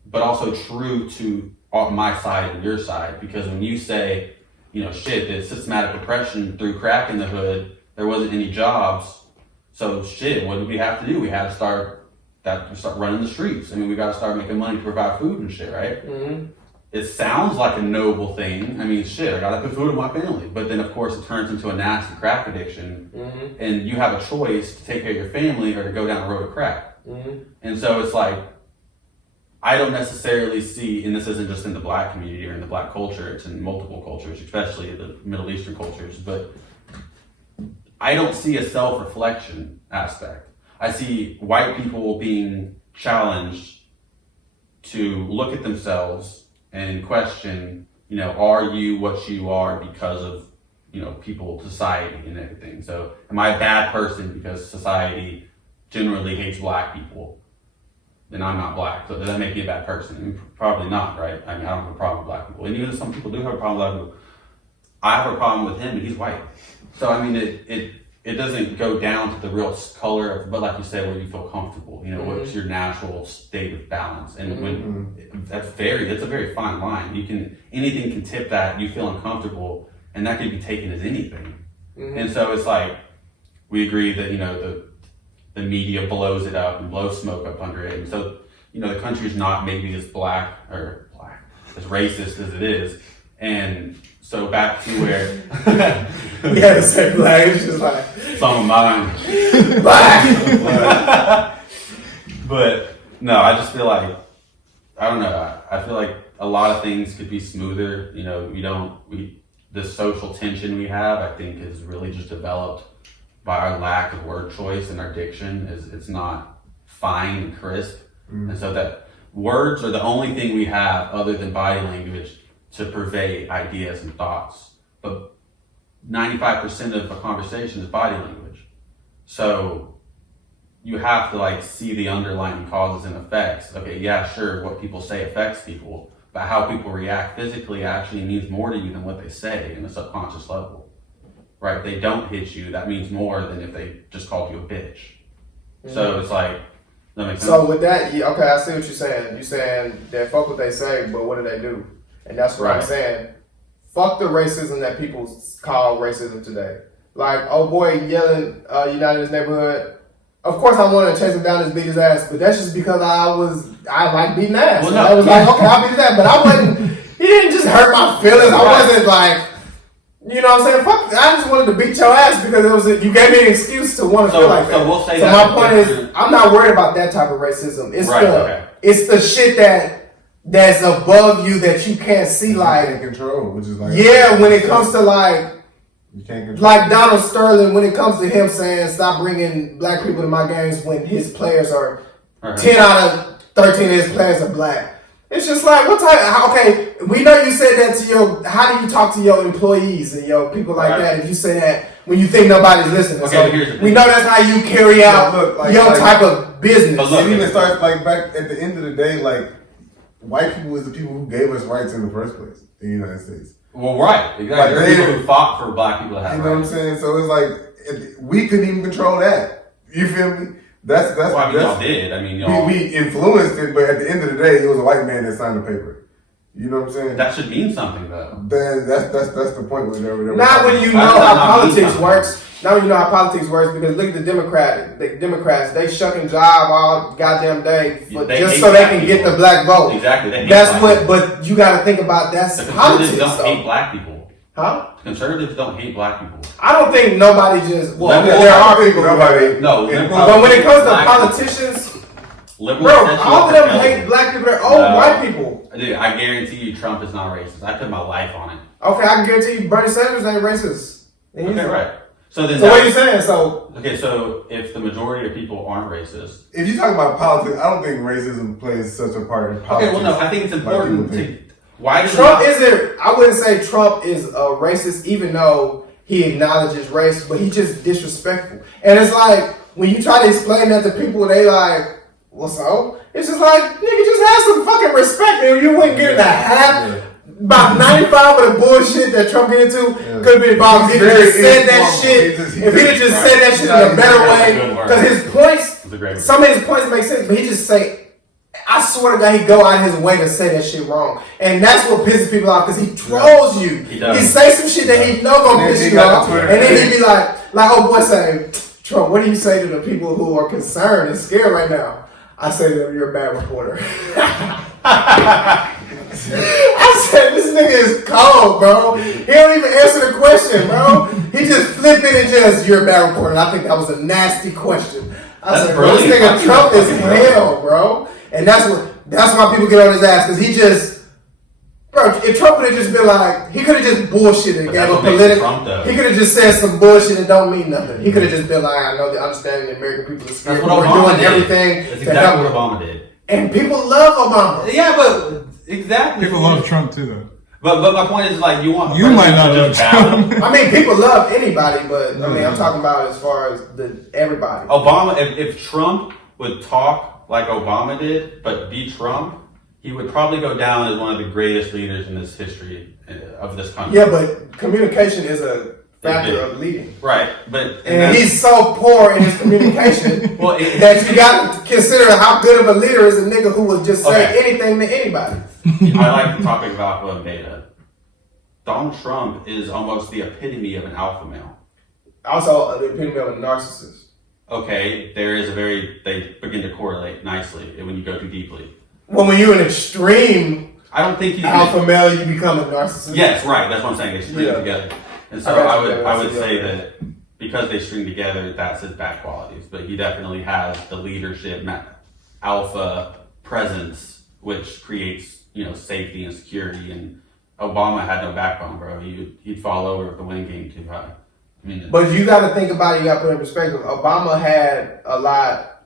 but also true to my side and your side. Because when you say, shit, the systematic oppression threw crack in the hood, there wasn't any jobs. So shit, what do we have to do? We have to start running the streets. I mean, we got to start making money to provide food and shit, right? Mm-hmm. It sounds like a noble thing. I mean, shit, I got to put food in my family. But then, of course, it turns into a nasty crack addiction. Mm-hmm. And you have a choice to take care of your family or to go down the road of crack. Mm-hmm. And so it's like, I don't necessarily see, and this isn't just in the black community or in the black culture, it's in multiple cultures, especially the Middle Eastern cultures, but I don't see a self-reflection aspect. I see white people being challenged to look at themselves and question, are you what you are because of, people, society, and everything. So am I a bad person because society generally hates black people? Then I'm not black. So does that make me a bad person? I mean, probably not, right? I mean, I don't have a problem with black people. And even if some people do have a problem with black people, I have a problem with him and he's white. So, I mean, it doesn't go down to the real color, but like you said, where you feel comfortable, what's your natural state of balance. And when it's a very fine line. Anything can tip that, you feel uncomfortable, and that can be taken as anything. Mm-hmm. And so it's like, we agree that, the media blows it up and blows smoke up under it. And so, the country's not maybe as as racist as it is. And so back to where you had to say black, it's just like it's on my mind. Black. But no, I just feel like I don't know. I feel like a lot of things could be smoother. The social tension we have, I think, is really just developed by our lack of word choice, and our diction it's not fine and crisp. And so that words are the only thing we have other than body language to purvey ideas and thoughts. But 95% of a conversation is body language. So you have to see the underlying causes and effects. Okay, yeah, sure, what people say affects people, but how people react physically actually means more to you than what they say in a subconscious level. Right? They don't hit you, that means more than if they just called you a bitch. Mm-hmm. So it's like, that makes sense? So with that, okay, I see what you're saying. You're saying that fuck what they say, but what do they do? And that's what I'm saying. Fuck the racism that people call racism today. Like, oh boy yelling, United in his neighborhood. Of course I wanted to chase him down and beat his ass, but that's just because I like beating ass. Well, no, I was like, okay, I'll beat his ass, but I wasn't, he didn't just hurt my feelings. I wasn't like, you know what I'm saying? Fuck, I just wanted to beat your ass because you gave me an excuse to want to feel like that. So we'll say so my point is, I'm not worried about that type of racism. It's it's the shit that's above you that you can't see, you can't control, which is like when it comes to you can't control. Like Donald Sterling, when it comes to him saying stop bringing black people to my games when his players are 10 out of 13 of his players are black. It's just like, what type? Okay, we know you said that to how do you talk to your employees and your people like that if you say that when you think nobody's listening? Okay, so we know that's how you carry out your type of business. But look, it even starts back at the end of the day, white people is the people who gave us rights in the first place in the United States. Well, right, exactly. Like people who fought for black people to have rights. You know what I'm saying? So it's like, we couldn't even control that. You feel me? That's y'all did. I mean, y'all... we influenced it, but at the end of the day, it was a white man that signed the paper. You know what I'm saying? That should mean something though. Then that's the point. Whenever Not when you know how politics works. Not when you know how politics works, because look at the Democrats, they shucking job all goddamn day just so they can get the black vote. Exactly. But you got to think about that's the politics. Conservatives don't hate black people. Huh? Conservatives don't hate black people. I don't think nobody just. Well, Liberals- there are people. Nobody. No, But when it comes to politicians, liberals bro, set you all up of for them failure. hate black people. They're old white people. Dude, I guarantee you, Trump is not racist. I put my life on it. Okay, I can guarantee you, Bernie Sanders ain't racist. And he's Okay, right. So So what are you saying? So okay, so if the majority of people aren't racist, If you talk about politics, I don't think racism plays such a part in politics. okay, well, no, I think it's important people to. Why does Trump isn't. I wouldn't say Trump is a racist, even though he acknowledges race, but he just disrespectful. And it's like when you try to explain that to people, they like, well, so it's just like nigga, just have some fucking respect, and you wouldn't get the half. Yeah. About 95 of the bullshit that Trump get into could be about if he just said that shit. If he just said that shit in a better way, because his points, some of his points make sense, but he just say, I swear to God, he go out of his way to say that shit wrong, and that's what pisses people off because he trolls you. He say some shit that he know gonna piss you off, and then he be like oh boy, say Trump, what do you say to the people who are concerned and scared right now? I say to them, you're a bad reporter. I said, this nigga is cold, bro. He don't even answer the question, bro. He just flip it and just, you're a bad reporter. And I think that was a nasty question. I said, bro, this nigga Trump is hell, bro. And that's why people get on his ass, because he just, bro, if Trump would have just been like, he could have just bullshitted and gave a political, he could have just said some bullshit and don't mean nothing. He could have just been like, I know the understanding the American people is scared. That's what We're Obama doing did. everything. That's to exactly help. what Obama did. And people love Obama. Yeah, but exactly. People love Trump too, though. But my point is, like, you want You might not love president to just battle. Trump. I mean, people love anybody, but I mean, I'm talking about as far as everybody. Obama, if Trump would talk like Obama did, but be Trump, he would probably go down as one of the greatest leaders in this history of this country. Yeah, but communication is a factor of leading. Right, but And he's so poor in his communication well, that you got to consider how good of a leader is a nigga who will just say Okay. anything to anybody. I like the topic of alpha and beta. Donald Trump is almost the epitome of an alpha male. Also, the epitome of a narcissist. Okay, they begin to correlate nicely when you go too deeply. Well, when you're an extreme I don't think he's alpha male, you become a narcissist. Yes, right. That's what I'm saying. They string Yeah. together, and so I would say that because they string together, that's his bad qualities. But he definitely has the leadership, alpha presence, which creates safety and security. And Obama had no backbone, bro. He'd fall over if the wind came too high. I mean, But you got to think about it. You got to put it in perspective. Obama had a lot.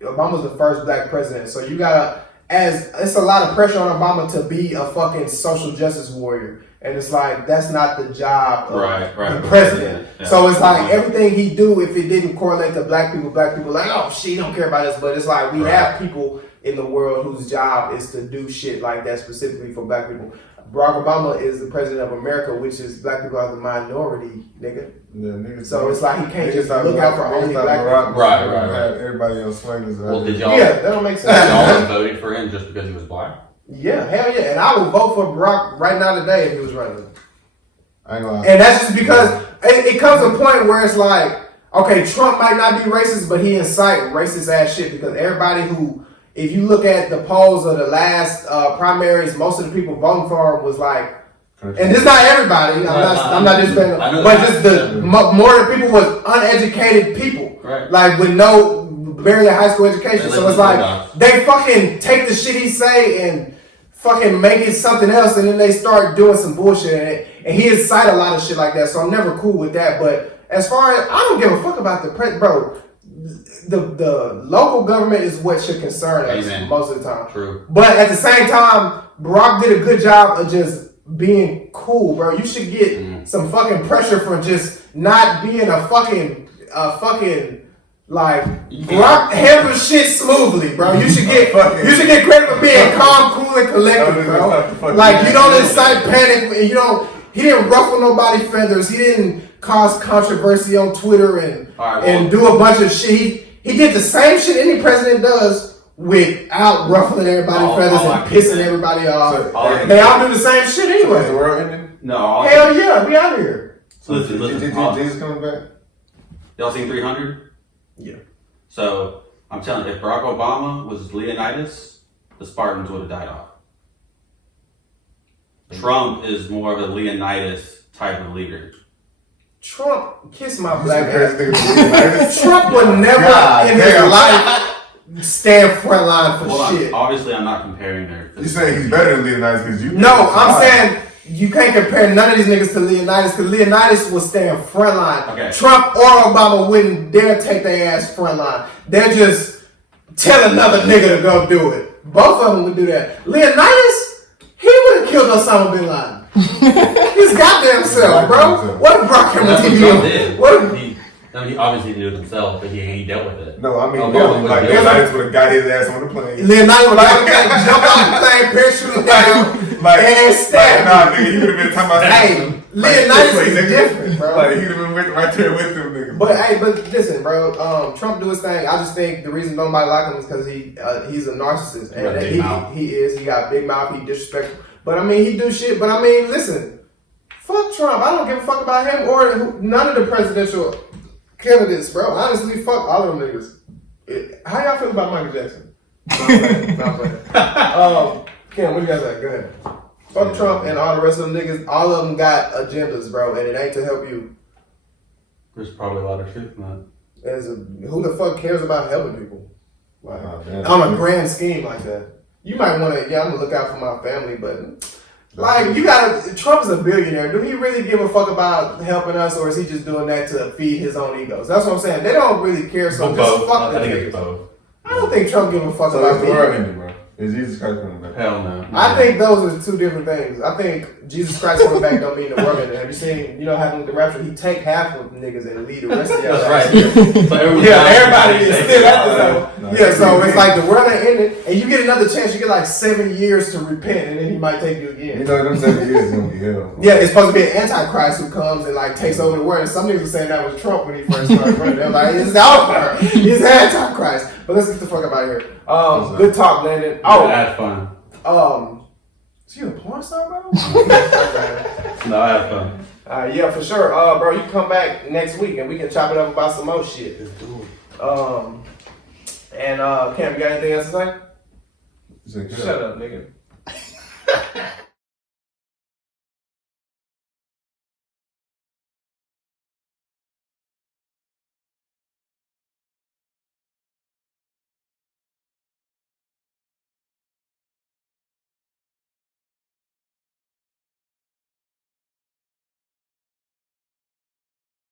Obama was the first black president, so you gotta. It's a lot of pressure on Obama to be a fucking social justice warrior, and it's like that's not the job of the president. Yeah. So it's like everything he do, if it didn't correlate to black people like, oh shit, he don't care about us. But it's like we have people in the world whose job is to do shit like that specifically for black people. Barack Obama is the president of America, which is black people are the minority, nigga. Yeah, niggas, So it's like he can't just look out for only black people. Right. Everybody else swingers. Well, did y'all? Yeah, that don't make sense. Y'all voted for him just because he was black? Yeah, hell yeah. And I would vote for Barack right now today if he was running. I ain't gonna lie. And that's just because it comes to a point where it's like, okay, Trump might not be racist, but he incite racist ass shit because everybody who, if you look at the polls of the last primaries, most of the people voting for him was like, and this is not everybody, I'm not just saying, but just more of the people was uneducated people, Right. like with no barely high school education. So it's like they fucking take the shit he say and fucking make it something else, and then they start doing some bullshit in it. And he incite a lot of shit like that. So I'm never cool with that. But as far as I don't give a fuck about the bro. The local government is what should concern us most of the time. True. But at the same time, Barack did a good job of just being cool, bro. You should get some fucking pressure for just not being a fucking like Barack handles shit smoothly, bro. You should get credit for being calm, cool, and collected, bro. Like you don't incite panic. He didn't ruffle nobody's feathers. He didn't cause controversy on Twitter and do a bunch of shit. He did the same shit any president does without ruffling everybody's feathers all and I can pissing say- everybody off. all I can They all do the same shit So is the anyway. world ending? No, all I Hell yeah, we out of here. So Listen, Jesus coming back? y'all seen 300? Yeah. So I'm telling you, if Barack Obama was Leonidas, the Spartans would have died off. Trump is more of a Leonidas type of leader. Trump, kiss my black ass. Crazy Trump would never God in his damn. life stand front line for Hold shit. on. Obviously, I'm not comparing their. You saying he's better than Leonidas because you? No, I'm saying you can't compare none of these niggas to Leonidas because Leonidas will stand front line. Okay. Trump or Obama wouldn't dare take their ass front line. They're just tell another nigga to go do it. Both of them would do that. Leonidas, he would have killed Osama bin Laden. His goddamn self, bro. What if Brock came on That's what TV? Trump did. What if, He obviously did it himself, but he dealt with it. No, I mean, Obama would like deal with Leonidas would have got his ass on the plane. Leonidas would have jump off the plane, parachute down, Like, and stab. nah, nigga, he would have been talking about Hey, Leonidas is different, bro. Like, he'd have been right there with them niggas. But listen, bro. Trump do his thing. I just think the reason nobody like him is because he's a narcissist, He got a and big mouth. he is. He got a big mouth. He disrespectful. But I mean, he do shit. But I mean, listen, fuck Trump. I don't give a fuck about him or none of the presidential candidates, bro. Honestly, fuck all of them niggas. How y'all feel about Michael Jackson? No, I'm playing. Kim, what you guys like? Go ahead. Fuck Trump and all the rest of them niggas. All of them got agendas, bro, and it ain't to help you. There's probably a lot of truth in that. Who the fuck cares about helping people? Like, Oh, damn. on a grand scheme like that. You might want to, I'm gonna look out for my family, but like, you gotta, Trump is a billionaire. Do he really give a fuck about helping us, or is he just doing that to feed his own egos? That's what I'm saying. They don't really care, so But just both. fuck I them think it's niggas. both. I don't think Trump give a fuck So about that's the world people. ending, bro. Is Jesus Christ coming back? Hell no. I think those are two different things. I think Jesus Christ coming back don't mean the world ending. Have you seen, what happened with the rapture? He take half of the niggas and leave the rest of y'all. That's right. So everyone's Yeah, dying, everybody he's is taking still it at all. the No, Yeah, so it's like the world ain't ended, and you get another chance. You get like 7 years to repent, and then he might take you You again. know, them 7 years is gonna be hell. Yeah, it's supposed to be an antichrist who comes and like takes over the world. And some niggas were saying that was Trump when he first started running. They're like, it's over. He's antichrist. But let's get the fuck out of here. Good talk, Landen. Oh, I had fun. Is you a porn star, bro? No, I had fun. Yeah, for sure. Bro, you can come back next week and we can chop it up about some more shit. Cam, you got anything else to say? You said, Shut up, nigga.